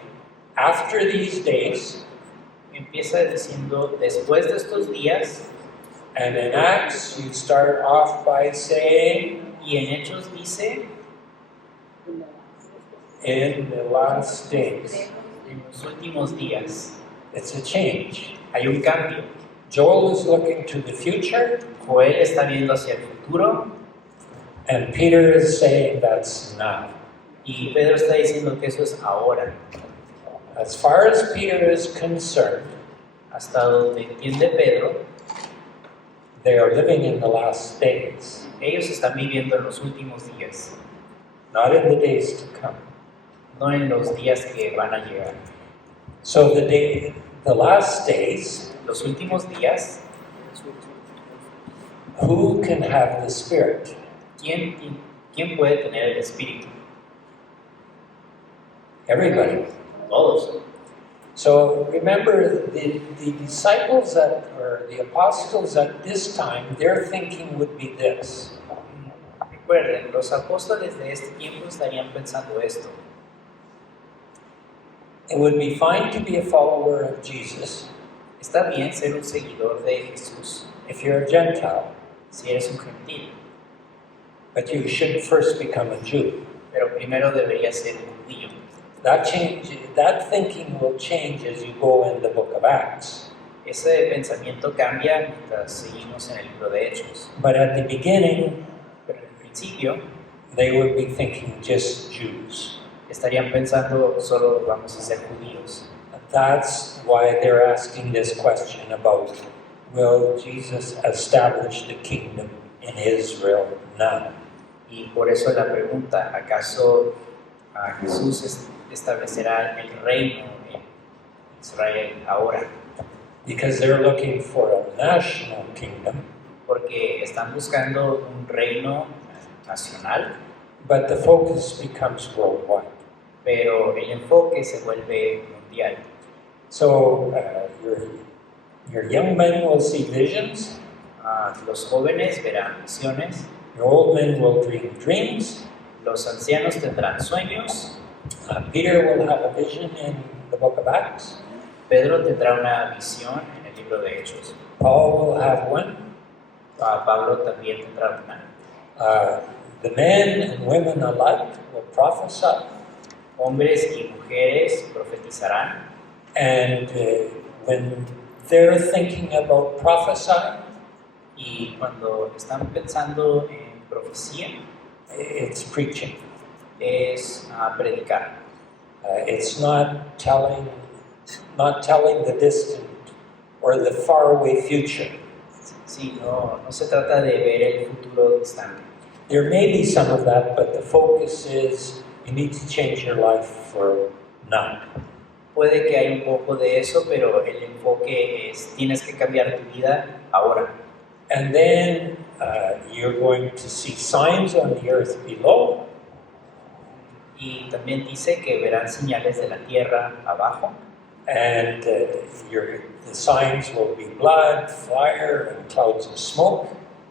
after these days, empieza diciendo, después de estos días, and in Acts, you start off by saying, y en Hechos dice, in the last days. en los últimos días. It's a change. Hay un cambio. Joel is looking to the future, Joel está viendo hacia el futuro and Peter is saying that's now. y Pedro está diciendo que eso es ahora. As far as Peter is concerned, Hasta donde entiende Pedro, they are living in the last days, ellos están viviendo en los últimos días, not in the days to come. no en los días que van a llegar. So the last days, Los últimos días, who can have the Spirit? ¿quién puede tener el Espíritu? Everybody. Todos. So remember, the disciples or the apostles at this time, their thinking would be this. Recuerden, los apóstoles de este tiempo estarían pensando esto. It would be fine to be a follower of Jesus Está bien ser un seguidor de Jesús if you're a Gentile, si eres un gentil, but you should first become a Jew. pero primero deberías ser un judío. That thinking will change as you go in the book of Acts. Ese pensamiento cambia mientras seguimos en el libro de Hechos. But at the beginning, Pero al principio they would be thinking just Jews. estarían pensando solo vamos a ser judíos. That's why they're asking this question about, will Jesus establish the kingdom in Israel now? Y por eso la pregunta, ¿acaso Jesús establecerá el reino en Israel ahora? Because they're looking for a national kingdom, Porque están buscando un reino nacional, but the focus becomes worldwide. pero el enfoque se vuelve mundial. So your young men will see visions, Los jóvenes verán visiones, your old men will dream dreams. los ancianos tendrán sueños, Peter will have a vision in the book of Acts. Pedro tendrá una visión en el libro de Hechos, Paul will have one. Pablo también tendrá una. The men and women alike will prophesy. Hombres y mujeres profetizarán, And when they're thinking about prophesying, y cuando están pensando en profecía, it's preaching. es predicar. It's not telling the distant or the faraway future. Sí, no se trata de ver el futuro distante. There may be some of that, but the focus is you need to change your life for now. Puede que haya un poco de eso, pero el enfoque es tienes que cambiar tu vida ahora. And then you're going to see signs on the earth below, Y también dice que verán señales de la tierra abajo, and the signs will be blood, fire, and clouds of smoke.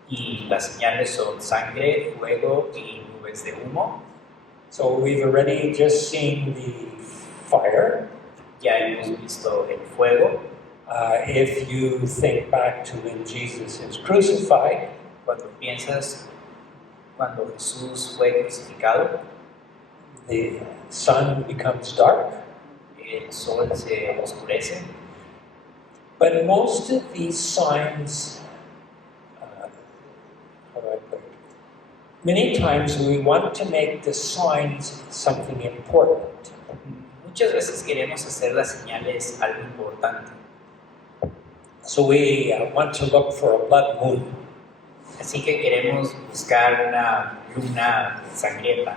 y las señales son sangre, fuego y nubes de humo. So we've already just seen the fire. Ya hemos visto el fuego. If you think back to when Jesus is crucified, Cuando piensas, cuando Jesús fue crucificado, the sun becomes dark. el sol se oscurece. But most of these signs, how do I put it? Many times we want to make the signs something important. Muchas veces queremos hacer las señales algo importante. So we want to look for a blood moon. Así que queremos buscar una luna sangrienta,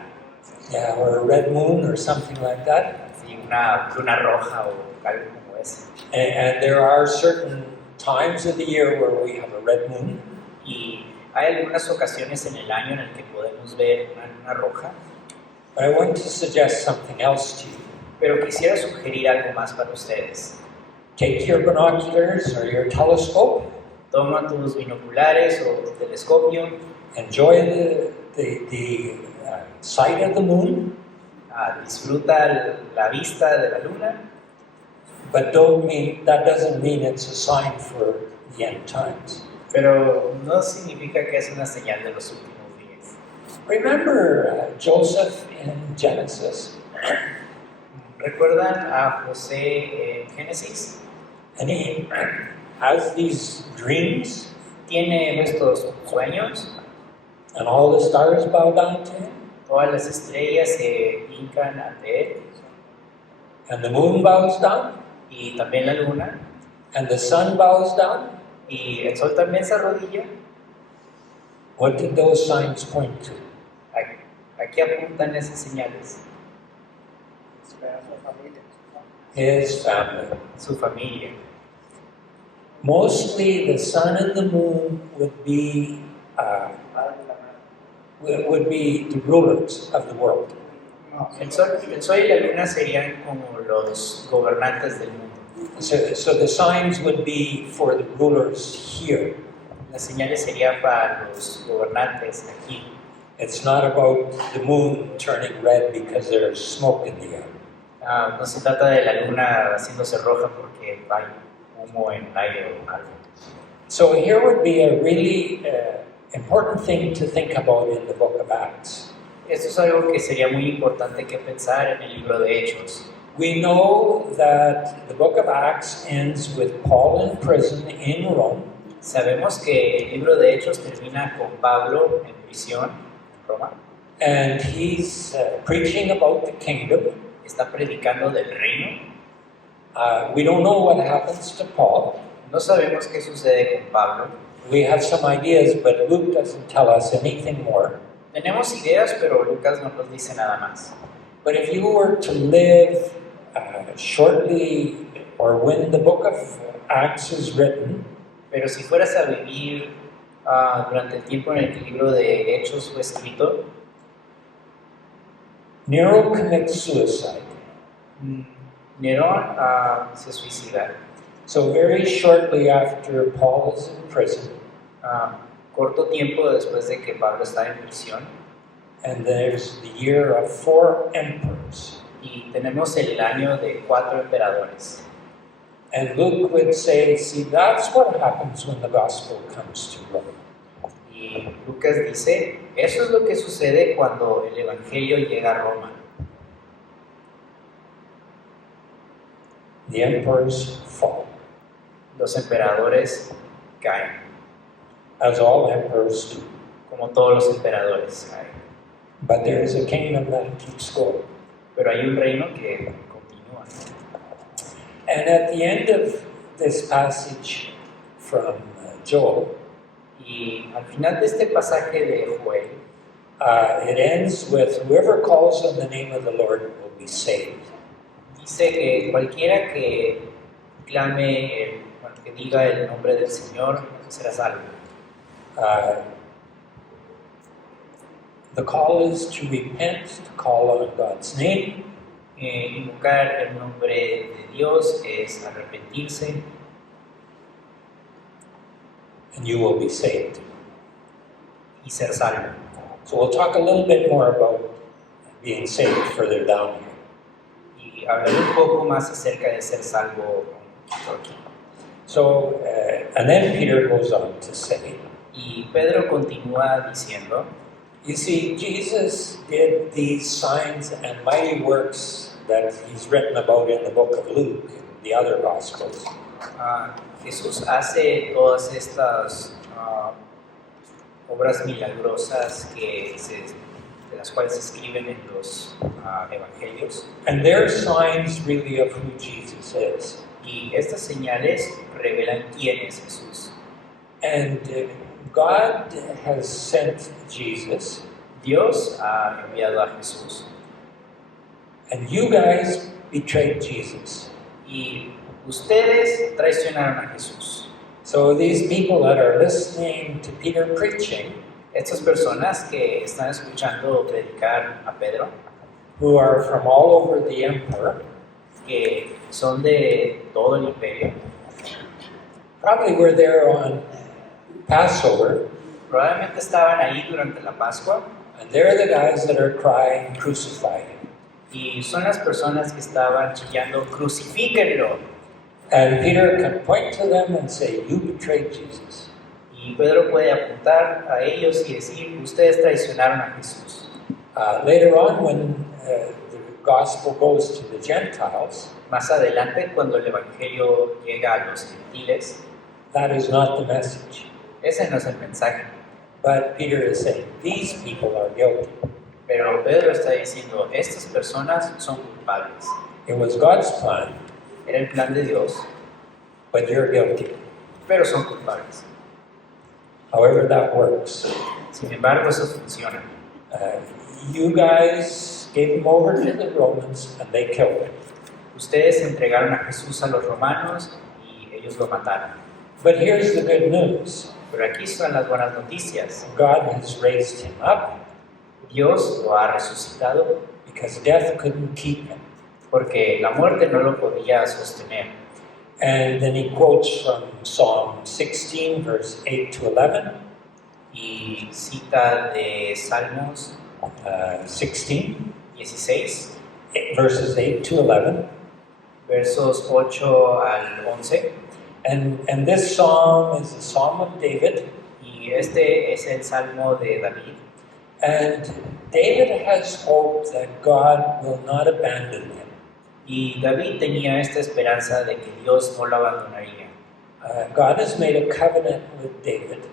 Yeah, or a red moon or something like that. así una luna roja o algo como eso. And there are certain times of the year where we have a red moon. Y hay algunas ocasiones en el año en el que podemos ver una luna roja, But I want to suggest something else to you. pero quisiera sugerir algo más para ustedes. Take your binoculars or your telescope, Toma tus binoculares o tu telescopio, enjoy the sight of the moon, disfruta la vista de la luna, but that doesn't mean it's a sign for the end times. pero no significa que es una señal de los últimos días. Remember Joseph in Genesis, ¿Recuerdan a José en Génesis? and he has these dreams, Tiene estos sueños, and all the stars bow down to him, todas las estrellas se hincan ante él, and the moon bows down, y también la luna, and the sun bows down. y el sol también se arrodilla. What did those signs point to? ¿A qué apuntan esas señales? Espera su familia. His family. Su familia. Mostly the sun and the moon would be Padre y la madre. would be the rulers of the world. El sol y la luna serían como los gobernantes del mundo. So the signs would be for the rulers here. Las señales serían para los gobernantes aquí. It's not about the moon turning red because there's smoke in the air. No se trata de la luna haciéndose roja porque hay humo en el aire o algo. So here would be a really important thing to think about in the book of Acts. Esto es algo que sería muy importante que pensar en el libro de Hechos. We know that the book of Acts ends with Paul in prison in Rome, Sabemos que el libro de Hechos termina con Pablo en prisión en Roma. and he's preaching about the kingdom. Está predicando del reino. We don't know what happens to Paul. No sabemos qué sucede con Pablo. We have some ideas, but Luke doesn't tell us anything more. Tenemos ideas, pero Lucas no nos dice nada más. But if you were to live shortly, or when the book of Acts is written, Pero si fueras a vivir durante el tiempo en el que el libro de Hechos fue escrito, Nero commits suicide. Nerón se suicida. So very shortly after Paul is in prison, Corto tiempo después de que Pablo está en prisión, and there's the year of 4 emperors. y tenemos el año de 4 emperadores. And Luke would say, see, that's what happens when the gospel comes to Rome. Y Lucas dice, eso es lo que sucede cuando el evangelio llega a Roma. The emperors fall, Los emperadores caen, as all emperors do. como todos los emperadores caen. But there is a kingdom that keeps going. Pero hay un reino que continúa. And at the end of this passage from Joel, Y al final de este pasaje de Joel, it ends with whoever calls on the name of the Lord will be saved. dice que cualquiera que clame, que diga el nombre del Señor, será salvo. The call is to repent, to call on God's name, Invocar el nombre de Dios es arrepentirse and you will be saved. y ser salvo. So we'll talk a little bit more about being saved further down here. Y hablaré un poco más acerca de ser salvo aquí. So, and then Peter goes on to say, Y Pedro continúa diciendo, you see, Jesus did these signs and mighty works that he's written about in the book of Luke and the other Gospels. Jesús hace todas estas obras milagrosas de las cuales se escriben en los evangelios. And they're signs really of who Jesus is. Y estas señales revelan quién es Jesús. And God has sent Jesus, Dios ha enviado a Jesús. and you guys betrayed Jesus. Y ustedes traicionaron a Jesús. So these people that are listening to Peter preaching, Estas personas que están escuchando predicar a Pedro, who are from all over the empire, que son de todo el imperio, probably were there on Passover, probablemente estaban ahí durante la Pascua and they're the guys that are crying, crucify him. y son las personas que estaban chillando, crucifíquenlo. And Peter can point to them and say, you betrayed Jesus. Y Pedro puede apuntar a ellos y decir, ustedes traicionaron a Jesús. Later on, when the gospel goes to the Gentiles, Más adelante, cuando el Evangelio llega a los gentiles, that is not the message. ese no es el mensaje. But Peter is saying, these people are guilty. Pero Pedro está diciendo, estas personas son culpables. It was God's plan, Era el plan de Dios, but you're guilty. pero son culpables. However that works. Sin embargo, eso funciona. You guys gave him over to the Romans and they killed him. Ustedes entregaron a Jesús a los romanos y ellos lo mataron. But here's the good news. Pero aquí son las buenas noticias. God has raised him up Dios lo ha resucitado because death couldn't keep him. porque la muerte no lo podía sostener. And then he quotes from Psalm 16, verse 8 to 11. Y cita de Salmos 16, 16, verses 8 to 11. versos 8 al 11. And this psalm is the Psalm of David. Y este es el Salmo de David. And David has hope that God will not abandon him. Y David tenía esta esperanza de que Dios no lo abandonaría. God has made a covenant with David,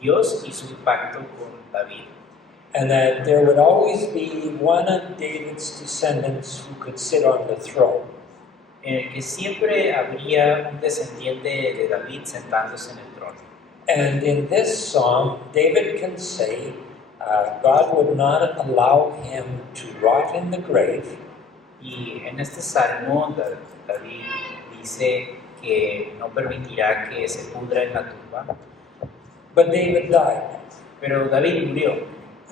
Dios hizo un pacto con David. and that there would always be one of David's descendants who could sit on the throne. En el que siempre habría un descendiente de David sentándose en el trono. And in this psalm, David can say God would not allow him to rot in the grave, Y en este salmo David dice que no permitirá que se pudra en la tumba, but David died. pero David murió.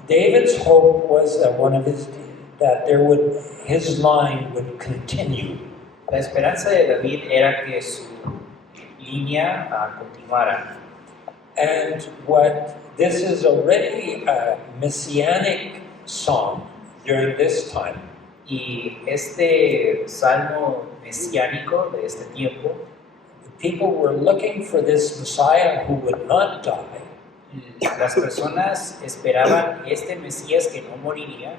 David's hope was that his line would continue. La esperanza de David era que su línea continuara. And this is already a messianic song during this time. Y este salmo mesiánico de este tiempo, The people were looking for this Messiah who would not die, las personas esperaban este Mesías que no moriría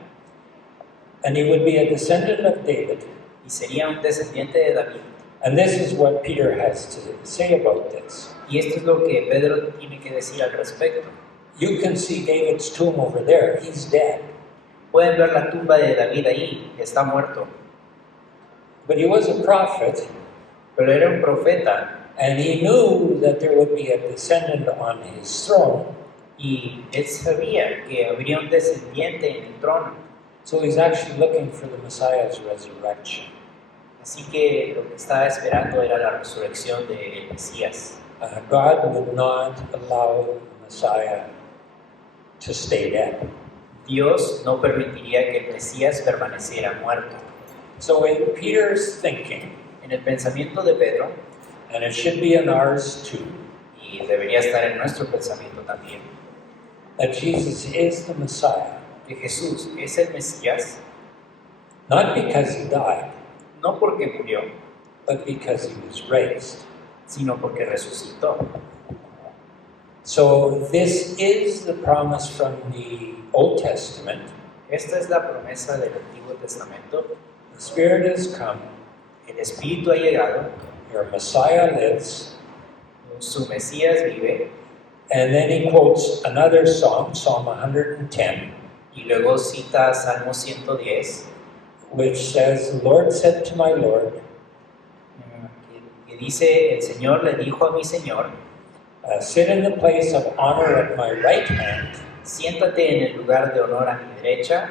and he would be a descendant of David. y sería un descendiente de David. And this is what Peter has to say about this. Y esto es lo que Pedro tiene que decir al respecto. You can see David's tomb over there. He's dead. Pueden ver la tumba de David ahí, está muerto, But he was a prophet, pero era un profeta and he knew that there would be a descendant on his throne. y él sabía que habría un descendiente en el trono. So he's actually looking for the Messiah's resurrection. Así que lo que estaba esperando era la resurrección del Mesías. God would not allow the Messiah to stay dead. Dios no permitiría que el Mesías permaneciera muerto. So in Peter's thinking, En el pensamiento de Pedro, and it should be in ours too, y debería estar en nuestro pensamiento también, that Jesus is the Messiah, que Jesús es el Mesías, not because he died, no porque murió, but because he was raised. sino porque resucitó. So this is the promise from the Old Testament. Esta es la promesa del Antiguo Testamento. The Spirit has come, El Espíritu ha llegado, your Messiah lives, su Mesías vive, and then he quotes another psalm, Psalm 110, y luego cita Salmo 110, which says, The Lord said to my Lord, que dice, el Señor le dijo a mi Señor, sit in the place of honor at my right hand, siéntate en el lugar de honor a mi derecha,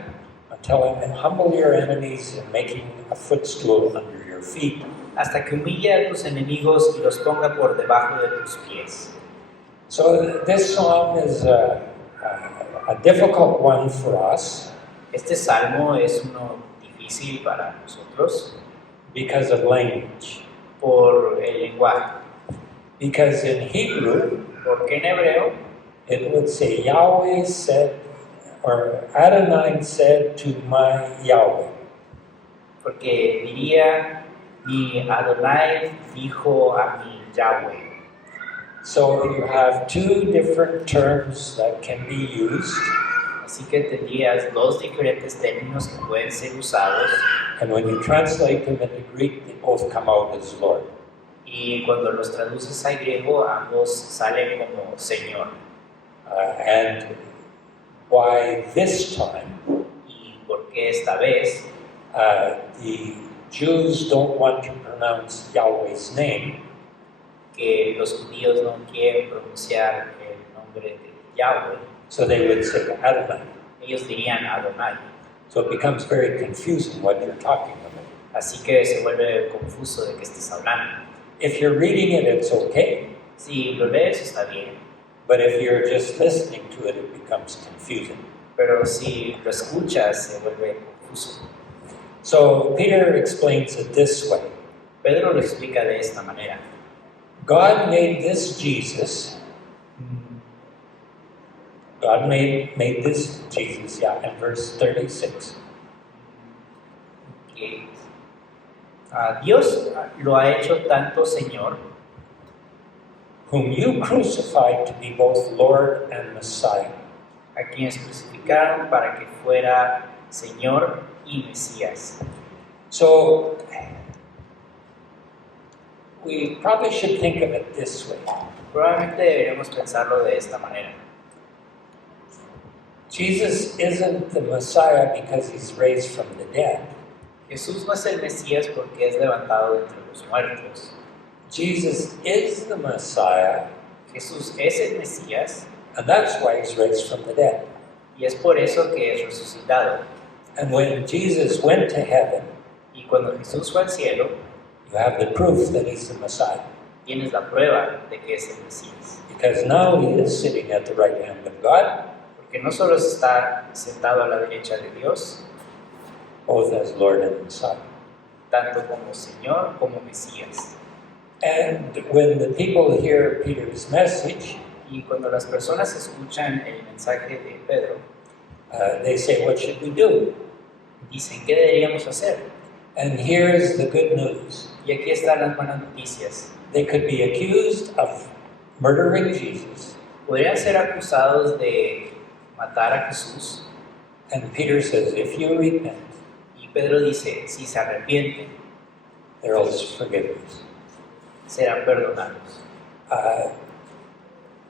until I humble your enemies and making a footstool under your feet. hasta que humille a tus enemigos y los ponga por debajo de tus pies. So this psalm is a difficult one for us Este salmo es uno difícil para nosotros because of language. por el lenguaje, Because in Hebrew, porque en hebreo it would say, Yahweh said, or Adonai said to my Yahweh. porque diría, mi Adonai dijo a mi Yahweh. So you have two different terms that can be used, Así que tendrías dos diferentes términos que pueden ser usados and when you translate them into Greek, they both come out as Lord. y cuando los traduces al griego ambos salen como Señor. And why this time Y porque esta vez the Jews don't want to pronounce Yahweh's name, que los judíos no quieren pronunciar el nombre de Yahweh, so they would say Adonai. ellos dirían Adonai. So it becomes very confusing what you're talking about. Así que se vuelve confuso de qué estás hablando. If you're reading it, it's okay, Si lo lees está bien, but if you're just listening to it, it becomes confusing. pero si lo escuchas se vuelve confuso. So Peter explains it this way. Pedro lo explica de esta manera. God made this Jesus, God made this Jesus, in verse 36. Que Dios lo ha hecho tanto Señor, Whom you crucified to be both Lord and Messiah. a quienes crucificaron para que fuera Señor y Mesías. So we probably should think of it this way. Probablemente deberíamos pensarlo de esta manera. Jesus isn't the Messiah because he's raised from the dead. Jesús no es el Mesías porque es levantado de entre los muertos. Jesus is the Messiah, Jesús es el Mesías and that's why he's raised from the dead. y es por eso que es resucitado. And when Jesus went to heaven, Y cuando Jesús fue al cielo, you have the proof that he's the Messiah, tienes la prueba de que es el Mesías. because now he is sitting at the right hand of God, Porque no solo está sentado a la derecha de Dios, both as Lord and Messiah. tanto como Señor como Mesías. And when the people hear Peter's message, Y cuando las personas escuchan el mensaje de Pedro, they say, what should we do? dicen, ¿qué deberíamos hacer? And here's the good news. Y aquí están las buenas noticias. They could be accused of murdering Jesus, Podrían ser acusados de matar a Jesús. and Peter says, if you repent, Y Pedro dice, si se arrepienten, there is forgiveness. serán perdonados.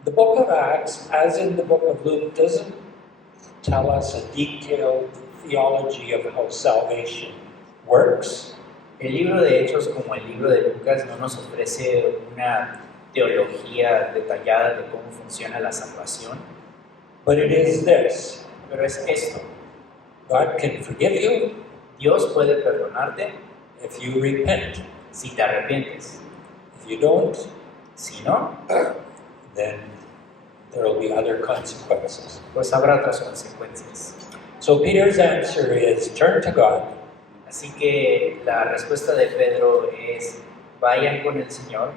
The book of Acts, as in the book of Luke, doesn't tell us a detailed theology of how salvation works. El libro de Hechos, como el libro de Lucas, no nos ofrece una teología detallada de cómo funciona la salvación, But it is this: pero es esto. God can forgive you Dios puede perdonarte if you repent. si te arrepientes. If you don't, Si no, then there will be other consequences. pues habrá otras consecuencias. So Peter's answer is turn to God Así que la respuesta de Pedro es, vayan con el Señor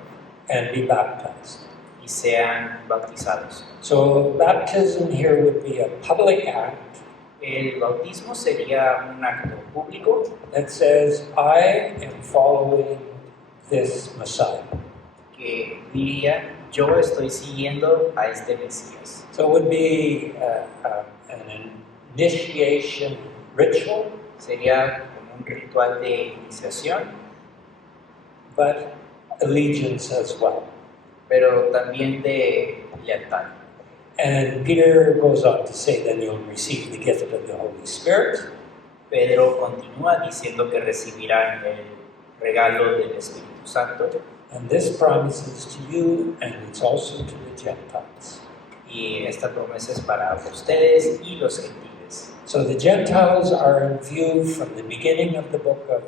and be baptized. y sean bautizados. So baptism here would be a public act El bautismo sería un acto público that says, I am following this Messiah. que diría, yo estoy siguiendo a este Mesías. So it would be an initiation ritual, Sería como un ritual de iniciación, but allegiance as well. pero también de lealtad. And Peter goes on to say, then you'll receive the gift of the Holy Spirit. Pedro continúa diciendo que recibirán el regalo del Espíritu Santo And this promise is to you, and it's also to the Gentiles. y esta promesa es para ustedes y los gentiles. So the Gentiles are in view from the beginning of the book of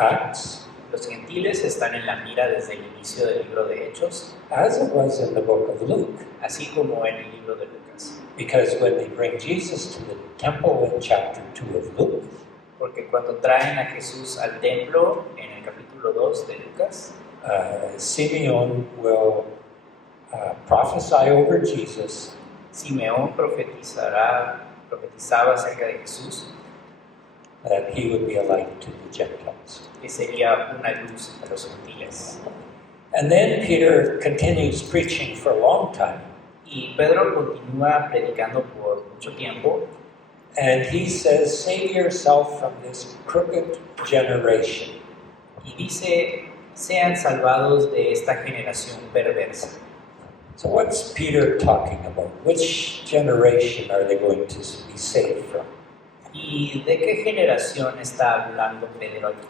Acts, Los gentiles están en la mira desde el inicio del libro de Hechos, as it was in the book of Luke. así como en el libro de Lucas. Because when they bring Jesus to the temple in chapter 2 of Luke, Porque cuando traen a Jesús al templo, en el capítulo 2 de Lucas, Simeon will prophesy over Jesus Simeón profetizaba acerca de Jesús, that he would be a light to the Gentiles. que sería una luz a los gentiles. And then Peter continues preaching for a long time, Y Pedro continúa predicando por mucho tiempo and he says, save yourself from this crooked generation. y dice, sean salvados de esta generación perversa. So what's Peter talking about? Which generation are they going to be saved from? ¿Y de qué generación está hablando Pedro aquí?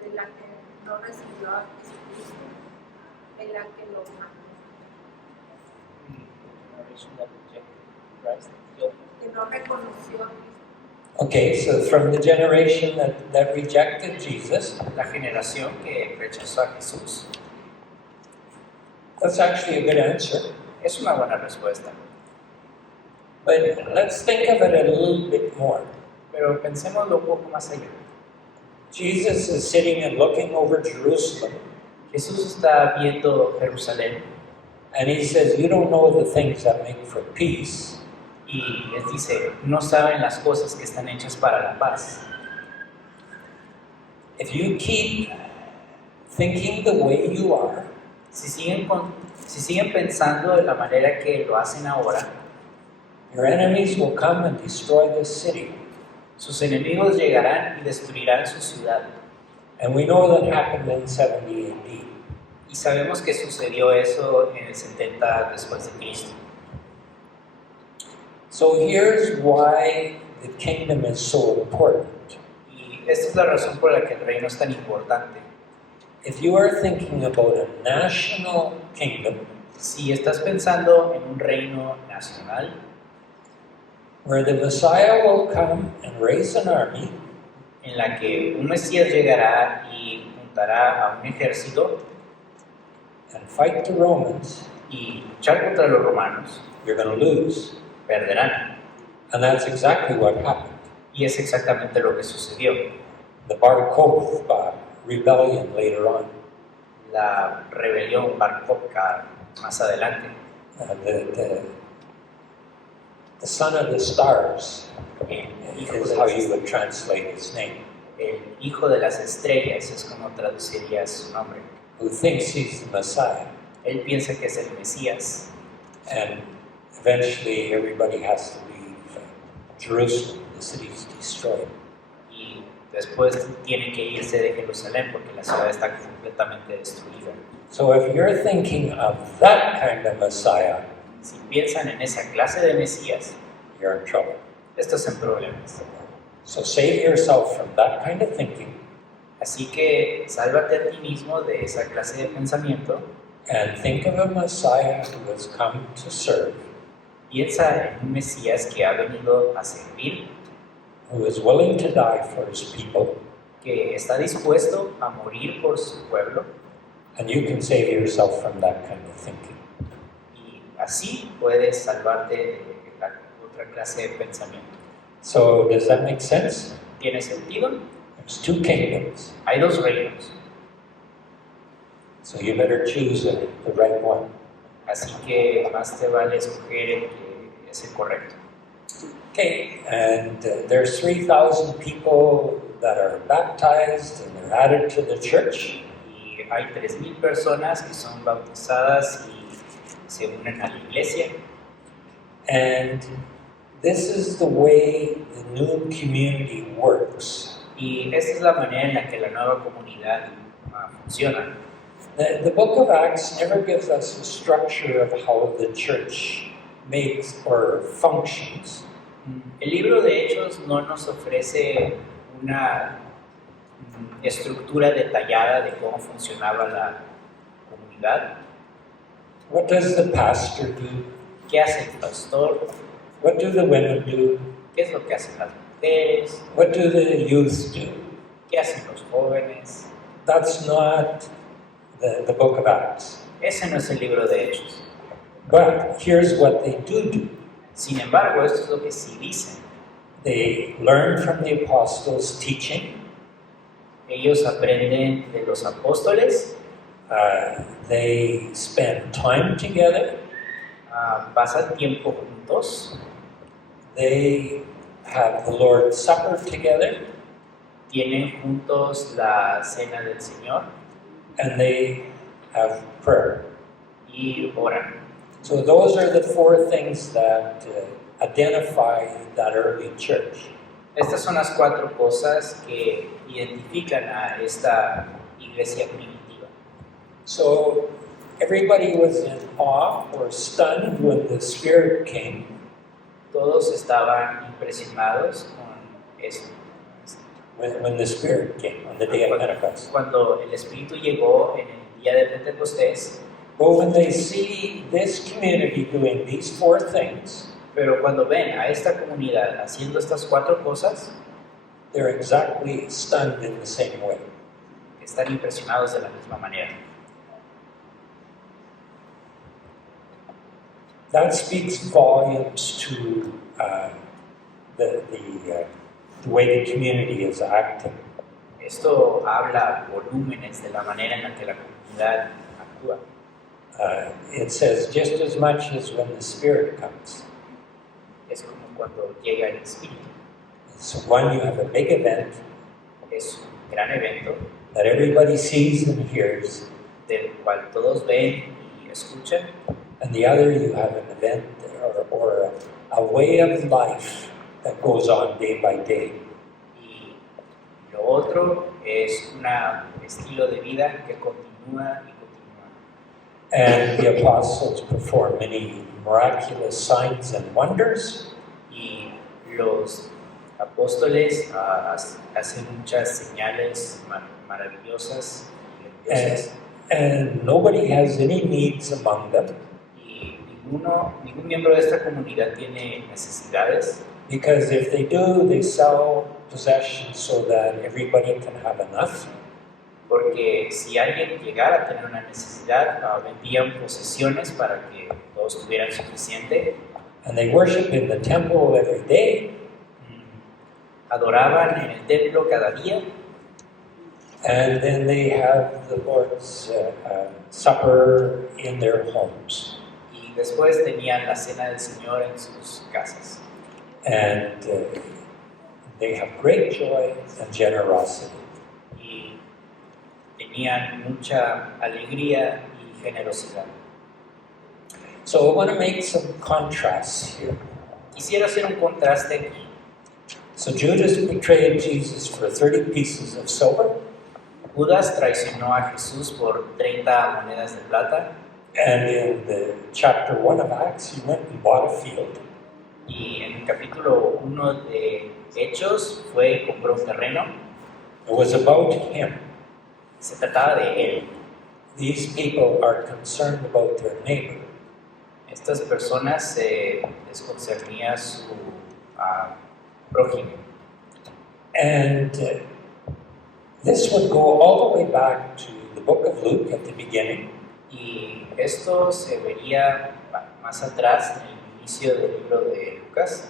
De la que no recibió a Jesucristo, de la que lo mató, que no reconoció a Cristo. Okay, so from the generation that rejected Jesus, La generación que rechazó a Jesús. that's actually a good answer. Es una buena respuesta, But let's think of it a little bit more. pero pensémoslo un poco más allá. Jesus is sitting and looking over Jerusalem, Jesús está viendo Jerusalén and he says, you don't know the things that make for peace. y les dice, no saben las cosas que están hechas para la paz. If you keep thinking the way you are, Si siguen pensando de la manera que lo hacen ahora, your enemies will come and destroy this city. sus enemigos llegarán y destruirán su ciudad. And we know that happened in 70 AD. Y sabemos que sucedió eso en el 70 después de Cristo. So here's why the kingdom is so important. Y esta es la razón por la que el reino es tan importante. If you are thinking about a national kingdom Si estás pensando en un reino nacional, where the Messiah will come and raise an army, en la que un Mesías llegará y juntará a un ejército and fight the Romans, y luchar contra los romanos, you're going to lose. perderán. And that's exactly what happened. Y es exactamente lo que sucedió. The Bar Kokhba rebellion later on, La rebelión Bar Kokhba más adelante, the son of the stars el hijo, is de how las, you would translate his name, el hijo de las estrellas es como traduciría su nombre. who thinks he's the Messiah. Él piensa que es el Mesías And eventually everybody has to leave Jerusalem, the city's destroyed. y después tiene que irse de Jerusalén porque la ciudad está completamente destruida. So if you're thinking of that kind of Messiah, Si piensan en esa clase de Mesías, you're in trouble. estos son problemas. So save yourself from that kind of thinking Así que sálvate a ti mismo de esa clase de pensamiento. and think of a Messiah who has come to serve, Piensa en un Mesías que ha venido a servir, who is willing to die for his people, que está dispuesto a morir por su pueblo, and you can save yourself from that kind of thinking. y así puedes salvarte de la otra clase de pensamiento. So does that make sense? ¿Tiene sentido? There's two kingdoms, Hay dos reinos, so you better choose the right one. así que más te vale escoger el que es el correcto. Okay, and there's 3,000 people that are baptized and they're added to the church. Y hay 3,000 personas que son bautizadas y se unen a la iglesia. And this is the way the new community works. Y esta es la manera en la que la nueva comunidad funciona. The book of Acts never gives us a structure of how the church makes or functions. El libro de Hechos no nos ofrece una estructura detallada de cómo funcionaba la comunidad. What does the pastor do? ¿Qué hace el pastor? What do the women do? ¿Qué es lo que hacen las mujeres? What do the youth do? ¿Qué hacen los jóvenes? That's not the book of Acts. Ese no es el libro de Hechos. But here's what they do. Sin embargo, esto es lo que sí dicen. They learn from the apostles' teaching. Ellos aprenden de los apóstoles, They spend time together. pasan tiempo juntos, They have the Lord's Supper together. tienen juntos la cena del Señor And they have prayer. y oran. So those are the four things that identify that early church. Estas son las 4 cosas que identifican a esta iglesia primitiva. So everybody was in awe or stunned when the Spirit came. Todos estaban impresionados con esto. When the Spirit came on the day of Pentecost. Cuando el Espíritu llegó en el día de Pentecostés, But when they see this community doing these four things, pero cuando ven a esta comunidad haciendo estas 4 cosas, they're exactly stunned in the same way. están impresionados de la misma manera. That speaks volumes to the way the community is acting. Esto habla volúmenes de la manera en la que la comunidad actúa. It says, just as much as when the Spirit comes. Es como cuando llega el Espíritu. So one, you have a big event Es un gran evento that everybody sees and hears, del cual todos ven y escuchan. and the other, you have an event or a way of life that goes on day by day. Y lo otro es un estilo de vida que continúa y continúa. And the apostles perform many miraculous signs and wonders. Y los apóstoles hacen muchas señales maravillosas y grandiosas. And nobody has any needs among them, Y ningún miembro de esta comunidad tiene necesidades, because if they do, they sell possessions so that everybody can have enough. porque si alguien llegara a tener una necesidad, vendían posesiones para que todos tuvieran suficiente. And they worship in the temple every day. Adoraban en el templo cada día. And then they have the Lord's Supper in their homes. Y después tenían la cena del Señor en sus casas. And they have great joy and generosity. Y tenían mucha alegría y generosidad. So I want to make some contrasts here. Quisiera hacer un contraste aquí. So Judas betrayed Jesus for 30 pieces of silver. Judas traicionó a Jesús por 30 monedas de plata. And in the chapter 1 of Acts, he went and bought a field. Y en el capítulo 1 de Hechos fue y compró un terreno. It was about him. Se trataba de él. These people are concerned about their neighbor. Estas personas les concernía su prójimo. And this would go all the way back to the book of Luke at the beginning. Y esto se vería más atrás en el inicio del libro de Lucas,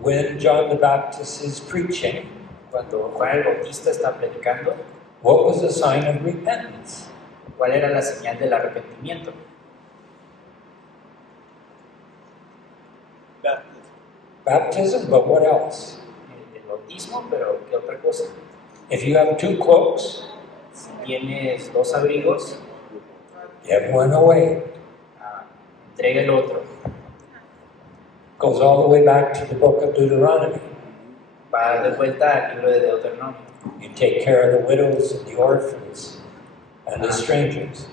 When John the Baptist is preaching, Cuando Juan el Bautista está predicando, what was the sign of repentance? ¿cuál era la señal del arrepentimiento? Baptism, but what else? El bautismo, pero ¿qué otra cosa? If you have 2 cloaks, Si tienes 2 abrigos, give one away. entrega el otro. Goes all the way back to the book of Deuteronomy. Va de vuelta al libro de Deuteronomio. You take care of the widows and the orphans and the strangers.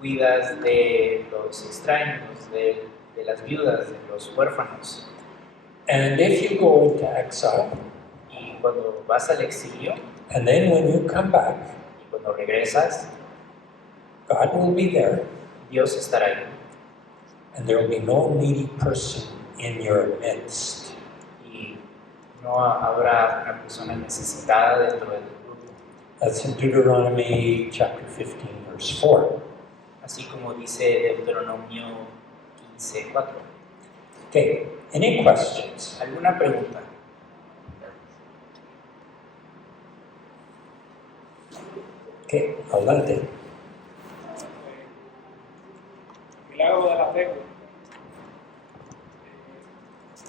Cuidas de los extraños, de las viudas, de los huérfanos. And if you go into exile, Y cuando vas al exilio, and then when you come back, y cuando regresas, God will be there, Dios estará ahí. and there will be no needy person in your midst. Y no habrá una persona necesitada dentro del grupo. That's in Deuteronomy chapter 15, verse 4. Así como dice Deuteronomio 15:4. Okay, any questions? ¿Alguna pregunta? Okay, adelante. El milagro de la lengua.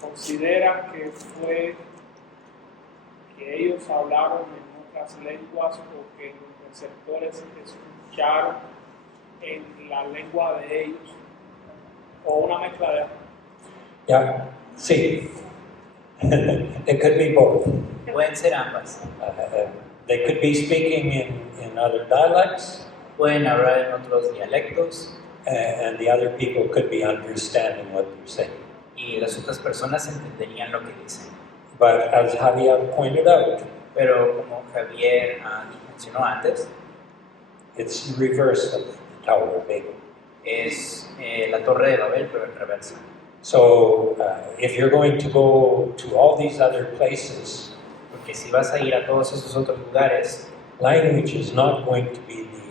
Considera que fue que ellos hablaron en otras lenguas o que los receptores escucharon en la lengua de ellos, o una mezcla de ambos. Yeah, sí. It could be both. Pueden ser ambas. They could be speaking in other dialects, Pueden hablar en otros dialectos and the other people could be understanding what they're saying. y las otras personas entenderían lo que dicen. But as Javier pointed out, Pero como Javier mencionó antes, it's the reverse of the Tower of Babel. es la Torre de Babel, pero en reversa. So if you're going to go to all these other places, Porque si vas a ir a todos esos otros lugares, language is not going to be the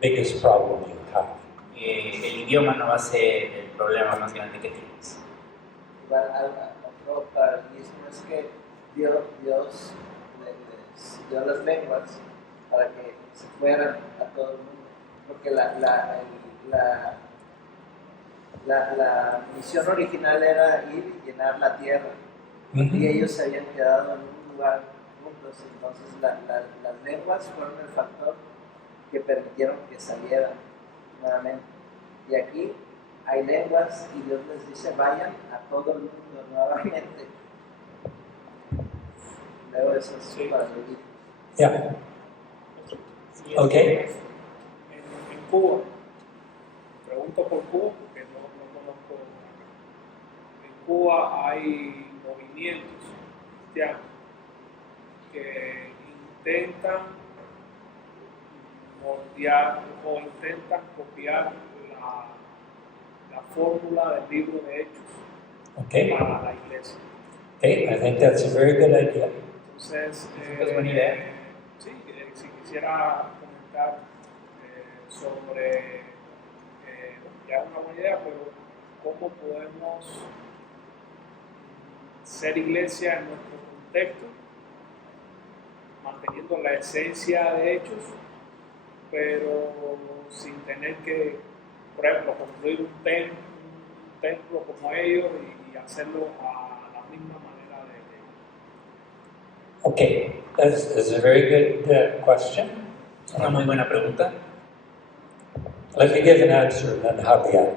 biggest problem you have. el idioma no va a ser el problema más grande que tienes. Igual, otro paralelismo es que Dios les dio las lenguas para que se fueran a todo el mundo, porque la misión original era ir y llenar la tierra, y ellos se habían quedado en un lugar juntos, entonces las lenguas fueron el factor que permitieron que salieran nuevamente. Y aquí hay lenguas y Dios les dice vayan a todo el mundo nuevamente. Luego eso es para vivir. Yeah, okay. En Cuba, pregunto por Cuba porque no conozco acá. En Cuba hay movimientos cristianos que intentan moldear o intentan copiar la fórmula del libro de Hechos Okay. para la iglesia. Okay, I think that's a very good idea. Entonces, Es buena idea. sí, si quisiera comentar sobre, ya es una buena idea, pero cómo podemos ser iglesia en nuestro contexto, manteniendo la esencia de Hechos, pero sin tener que, por ejemplo, construir un templo como ellos y hacerlo a la misma manera de ellos. Okay, that's a very good question. Una muy buena pregunta. Let me give an answer and then Javier.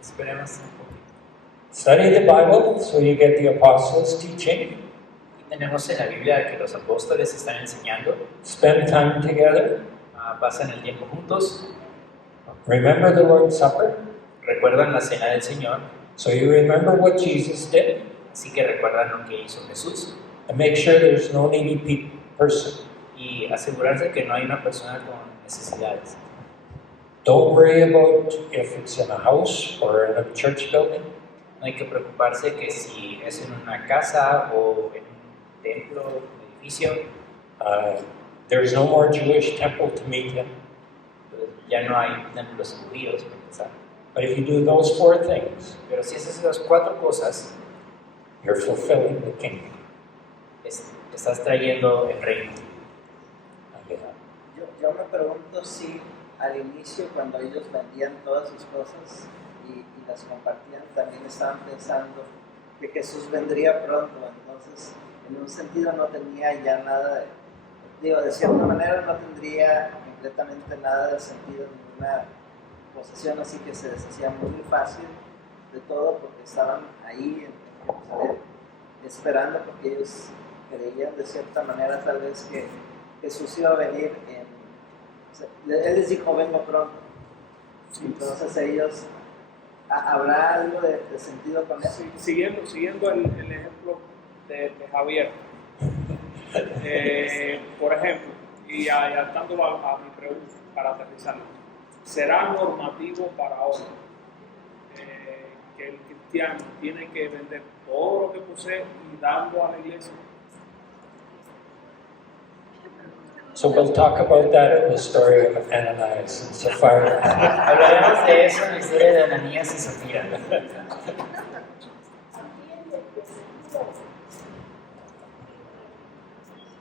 Esperemos un poquito. Study the Bible so you get the apostles' teaching. Aquí tenemos en la Biblia que los apóstoles están enseñando. Spend time together. Pasan el tiempo juntos. Remember the Lord's Supper. Recuerdan la cena del Señor. So you remember what Jesus did. Así que recuerdan lo que hizo Jesús. And make sure there's no needy person. Y asegurarse que no hay una persona con necesidades. Don't worry about if it's in a house or in a church building. No hay que preocuparse que si es en una casa o en un templo, un edificio, There's no more Jewish temple to meet him. pues ya no hay templos judíos para empezar. But if you do those 4 things, Pero si haces esas 4 cosas, you're fulfilling the kingdom. estás trayendo el reino. Yo me pregunto si al inicio, cuando ellos vendían todas sus cosas y las compartían, también estaban pensando que Jesús vendría pronto. Entonces, en un sentido no tenía ya nada, de cierta manera no tendría completamente nada de sentido, ninguna posesión, así que se deshacía muy fácil de todo porque estaban ahí en Jerusalén esperando, porque ellos creían de cierta manera tal vez que Jesús iba a venir él les dijo vengo pronto. Entonces ellos, ¿habrá algo de sentido con eso? Sí, siguiendo el ejemplo de Javier, por ejemplo, y adaptándolo a mi pregunta para aterrizarlo, ¿será normativo para hoy que el cristiano tiene que vender todo lo que posee y darlo a la iglesia? So we'll talk about that in the story of Ananias and Sapphira. Hablaremos de eso en la historia de Ananías y Zafira.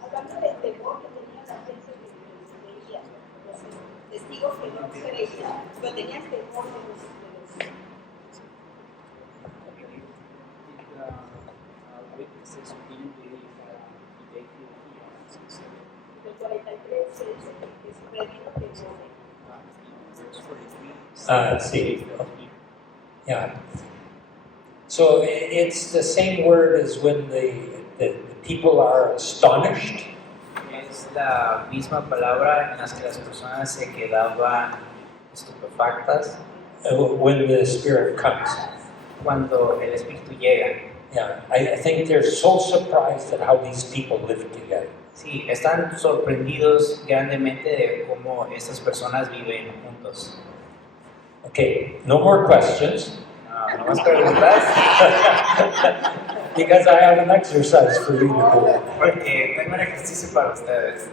Hablando del temor que tenía la gente que veía, los testigos que no se veían, pero tenían temor de los witnesses who didn't believe they feel fear. el 43 se dice que se previno temor. Verse 43. See. Yeah. So it's the same word as when the people are astonished. Es la misma palabra en las que las personas se quedaban estupefactas When the Spirit comes. cuando el Espíritu llega. Yeah, I think they're so surprised at how these people live together. Sí, están sorprendidos grandemente de cómo estas personas viven juntos. Okay, no more questions. No más preguntas, Because I have an exercise for you to do. porque tengo un ejercicio para ustedes.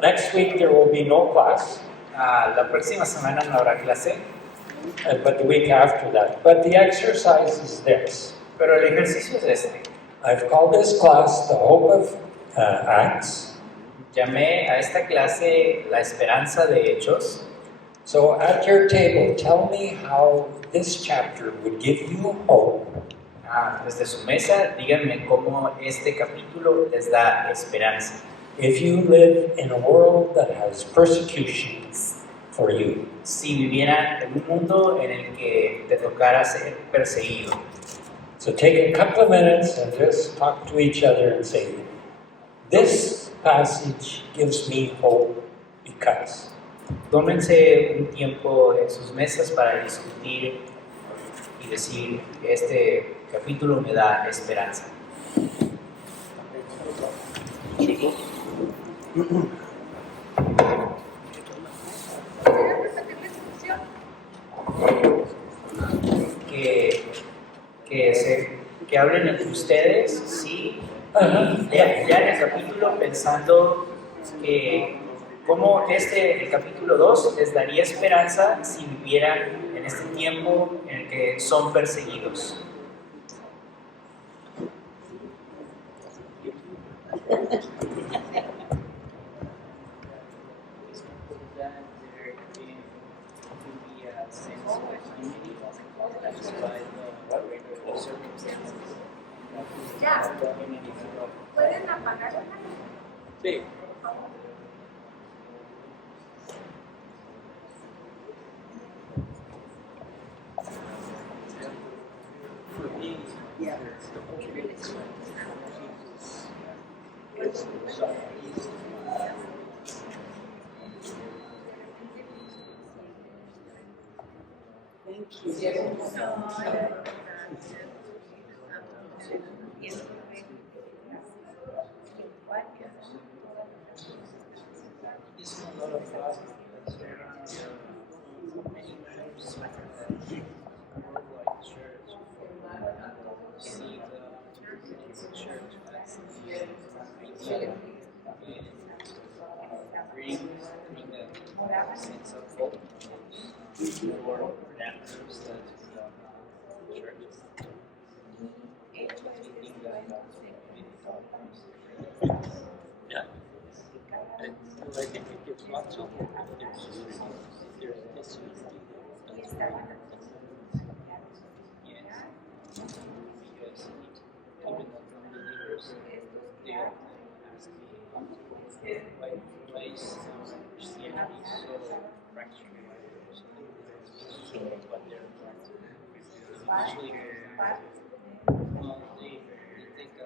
Next week there will be no class, La próxima semana no habrá clase, but the week after that. But the exercise is this. pero el ejercicio es este. I've called this class the Hope of Acts. Llamé a esta clase La Esperanza de Hechos. So at your table, tell me how this chapter would give you hope. Desde su mesa, díganme cómo este capítulo les da esperanza. If you live in a world that has persecutions for you. Si vivieran en un mundo en el que te tocara ser perseguido. So take a couple of minutes and just talk to each other and say, this passage gives me hope because. Tómense un tiempo en sus mesas para discutir y decir, este capítulo me da esperanza. Que hablen entre ustedes, sí, y lean el capítulo pensando que cómo el capítulo 2 les daría esperanza si vivieran en este tiempo en el que son perseguidos. Ya. ¿Pueden apagar? Sí. Sense of hope for parameters that church. I think that Yeah. And like if it gets lots of there's unity. There's disunity. That's right. Yes. Because even the leaders, they are asking why is Christianity so fractured? So what they're actually well, they take a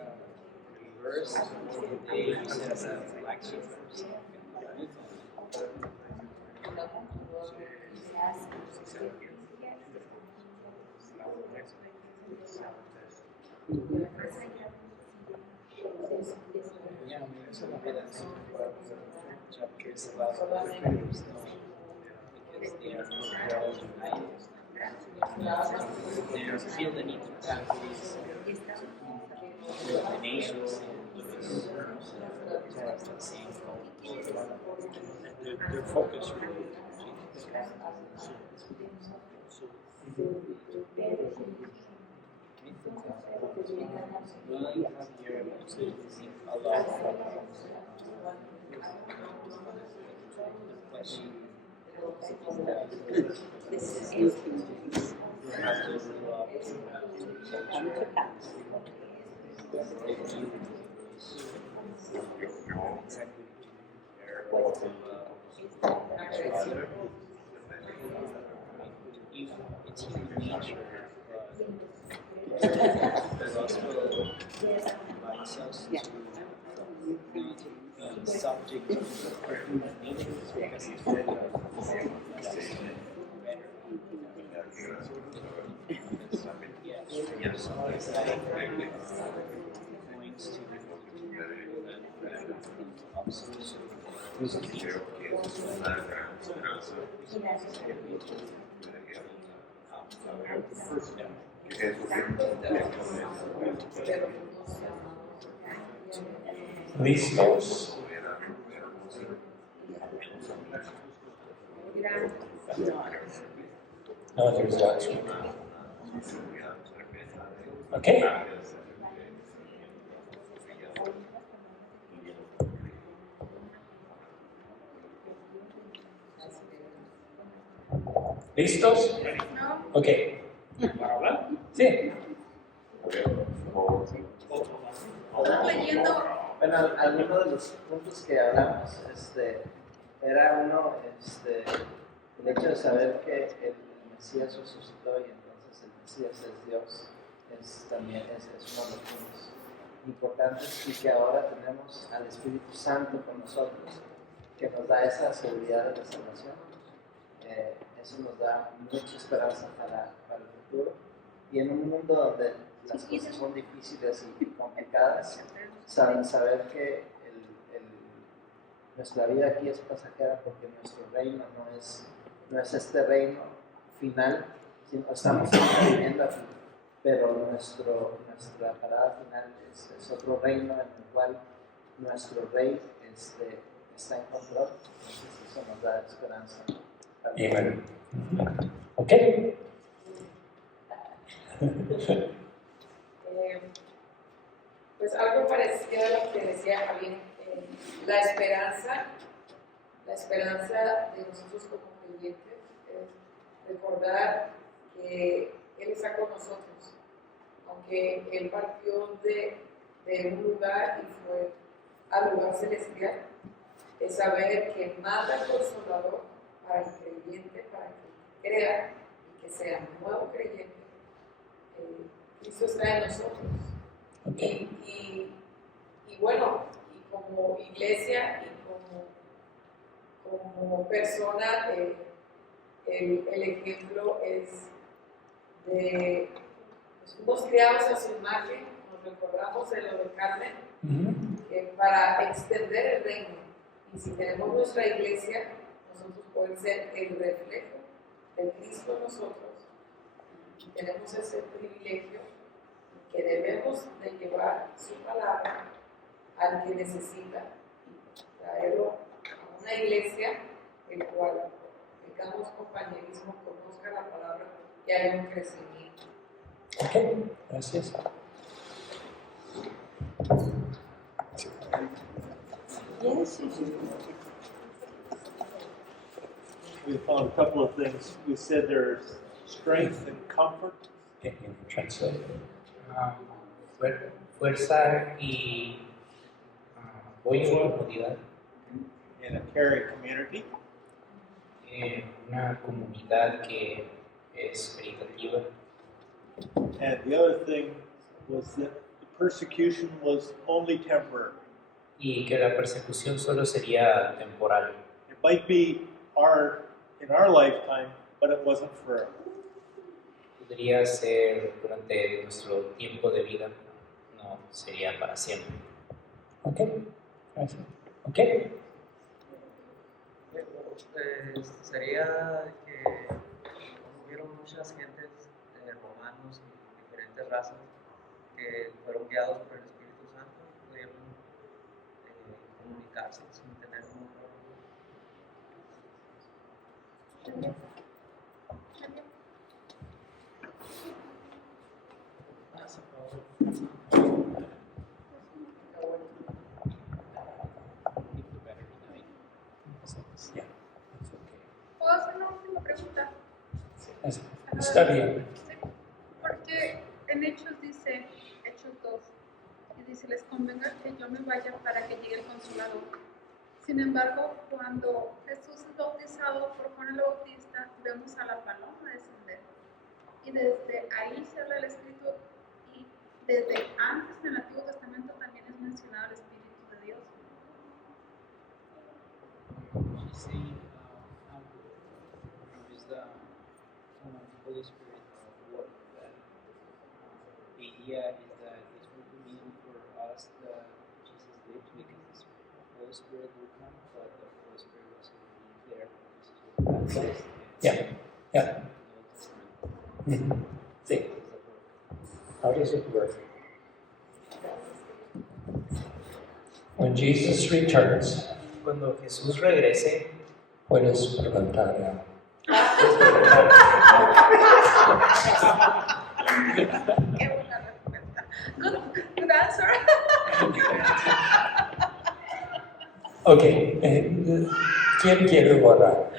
verse and they use it as a flagship for something. Yeah, I mean, some of it is chapters about the because they are well united. They feel the need to have these combinations to have the same goal. Their focus really well, you have here a lot of the question it's human nature, the gospel invites us to not be subject to human natures because it's better. Yeah, sometimes that points to observation. ¿Listos? No, there's lots. Okay. ¿Listos? Ok. ¿Para hablar? Sí. Estamos leyendo. Bueno, algunos de los puntos que hablamos, era uno, el hecho de saber que el Mesías resucitó y entonces el Mesías es Dios, también es uno de los puntos importantes, y que ahora tenemos al Espíritu Santo con nosotros, que nos da esa seguridad de la salvación. Eso nos da mucha esperanza para el futuro, y en un mundo donde las cosas son difíciles y complicadas, saber que nuestra vida aquí es pasajera, porque nuestro reino no es este reino final, sino estamos viviendo aquí, pero nuestra parada final es otro reino en el cual nuestro rey está en control. Entonces eso nos da esperanza. Amen. Ok. Pues algo parecido a lo que decía Javier, la esperanza de nosotros como creyentes es recordar que Él está con nosotros, aunque Él partió de un lugar y fue al lugar celestial, es saber que manda el Consolador para el creyente, para que crea y que sea un nuevo creyente. Cristo está en nosotros. Okay. Y bueno, y como iglesia y como persona, el ejemplo es de pues, fuimos creados a su imagen, nos recordamos de lo de Carmen, para extender el reino. Y si tenemos nuestra iglesia, nosotros podemos ser el reflejo de Cristo en nosotros. Y tenemos ese privilegio que debemos de llevar su palabra al que necesita y traerlo a una iglesia en la cual tengamos compañerismo, conozca la palabra y haya un crecimiento. Ok, gracias. We found a couple of things. We said there's strength and comfort. Can you translate? Fuerza y apoyo y comodidad In a caring community. en una comunidad que es caritativa. And the other thing was that the persecution was only temporary. Y que la persecución solo sería temporal. It might be in our lifetime, but it wasn't forever. Podría ser durante nuestro tiempo de vida, no sería para siempre. Okay. Okay. Sería que hubieron muchas gentes romanos y diferentes razas que fueron guiados por el Espíritu Santo, pudieron comunicarse sin tener un Yeah, that's okay. ¿Puedo hacer una última pregunta? Está bien. Porque en Hechos dice, Hechos 2, y dice, les convenga que yo me vaya para que llegue el Consolador. Sin embargo, cuando Jesús es bautizado por Juan el Bautista, vemos a la paloma descender. Y desde ahí se habla el Espíritu, y desde antes en el Antiguo Testamento también es mencionado el Espíritu de Dios. She's saying how is the Holy Spirit work. That the idea is that this will be mean for us that Jesus lived because the Holy Spirit will come, but the Holy Spirit was already there when Jesus was baptized. Yeah. Yeah. Mm-hmm. Sí. How does it work? When Jesus returns, Cuando Jesús regrese, puedes preguntar. Qué buena respuesta. Good answer. Okay. ¿Quién quiere orar?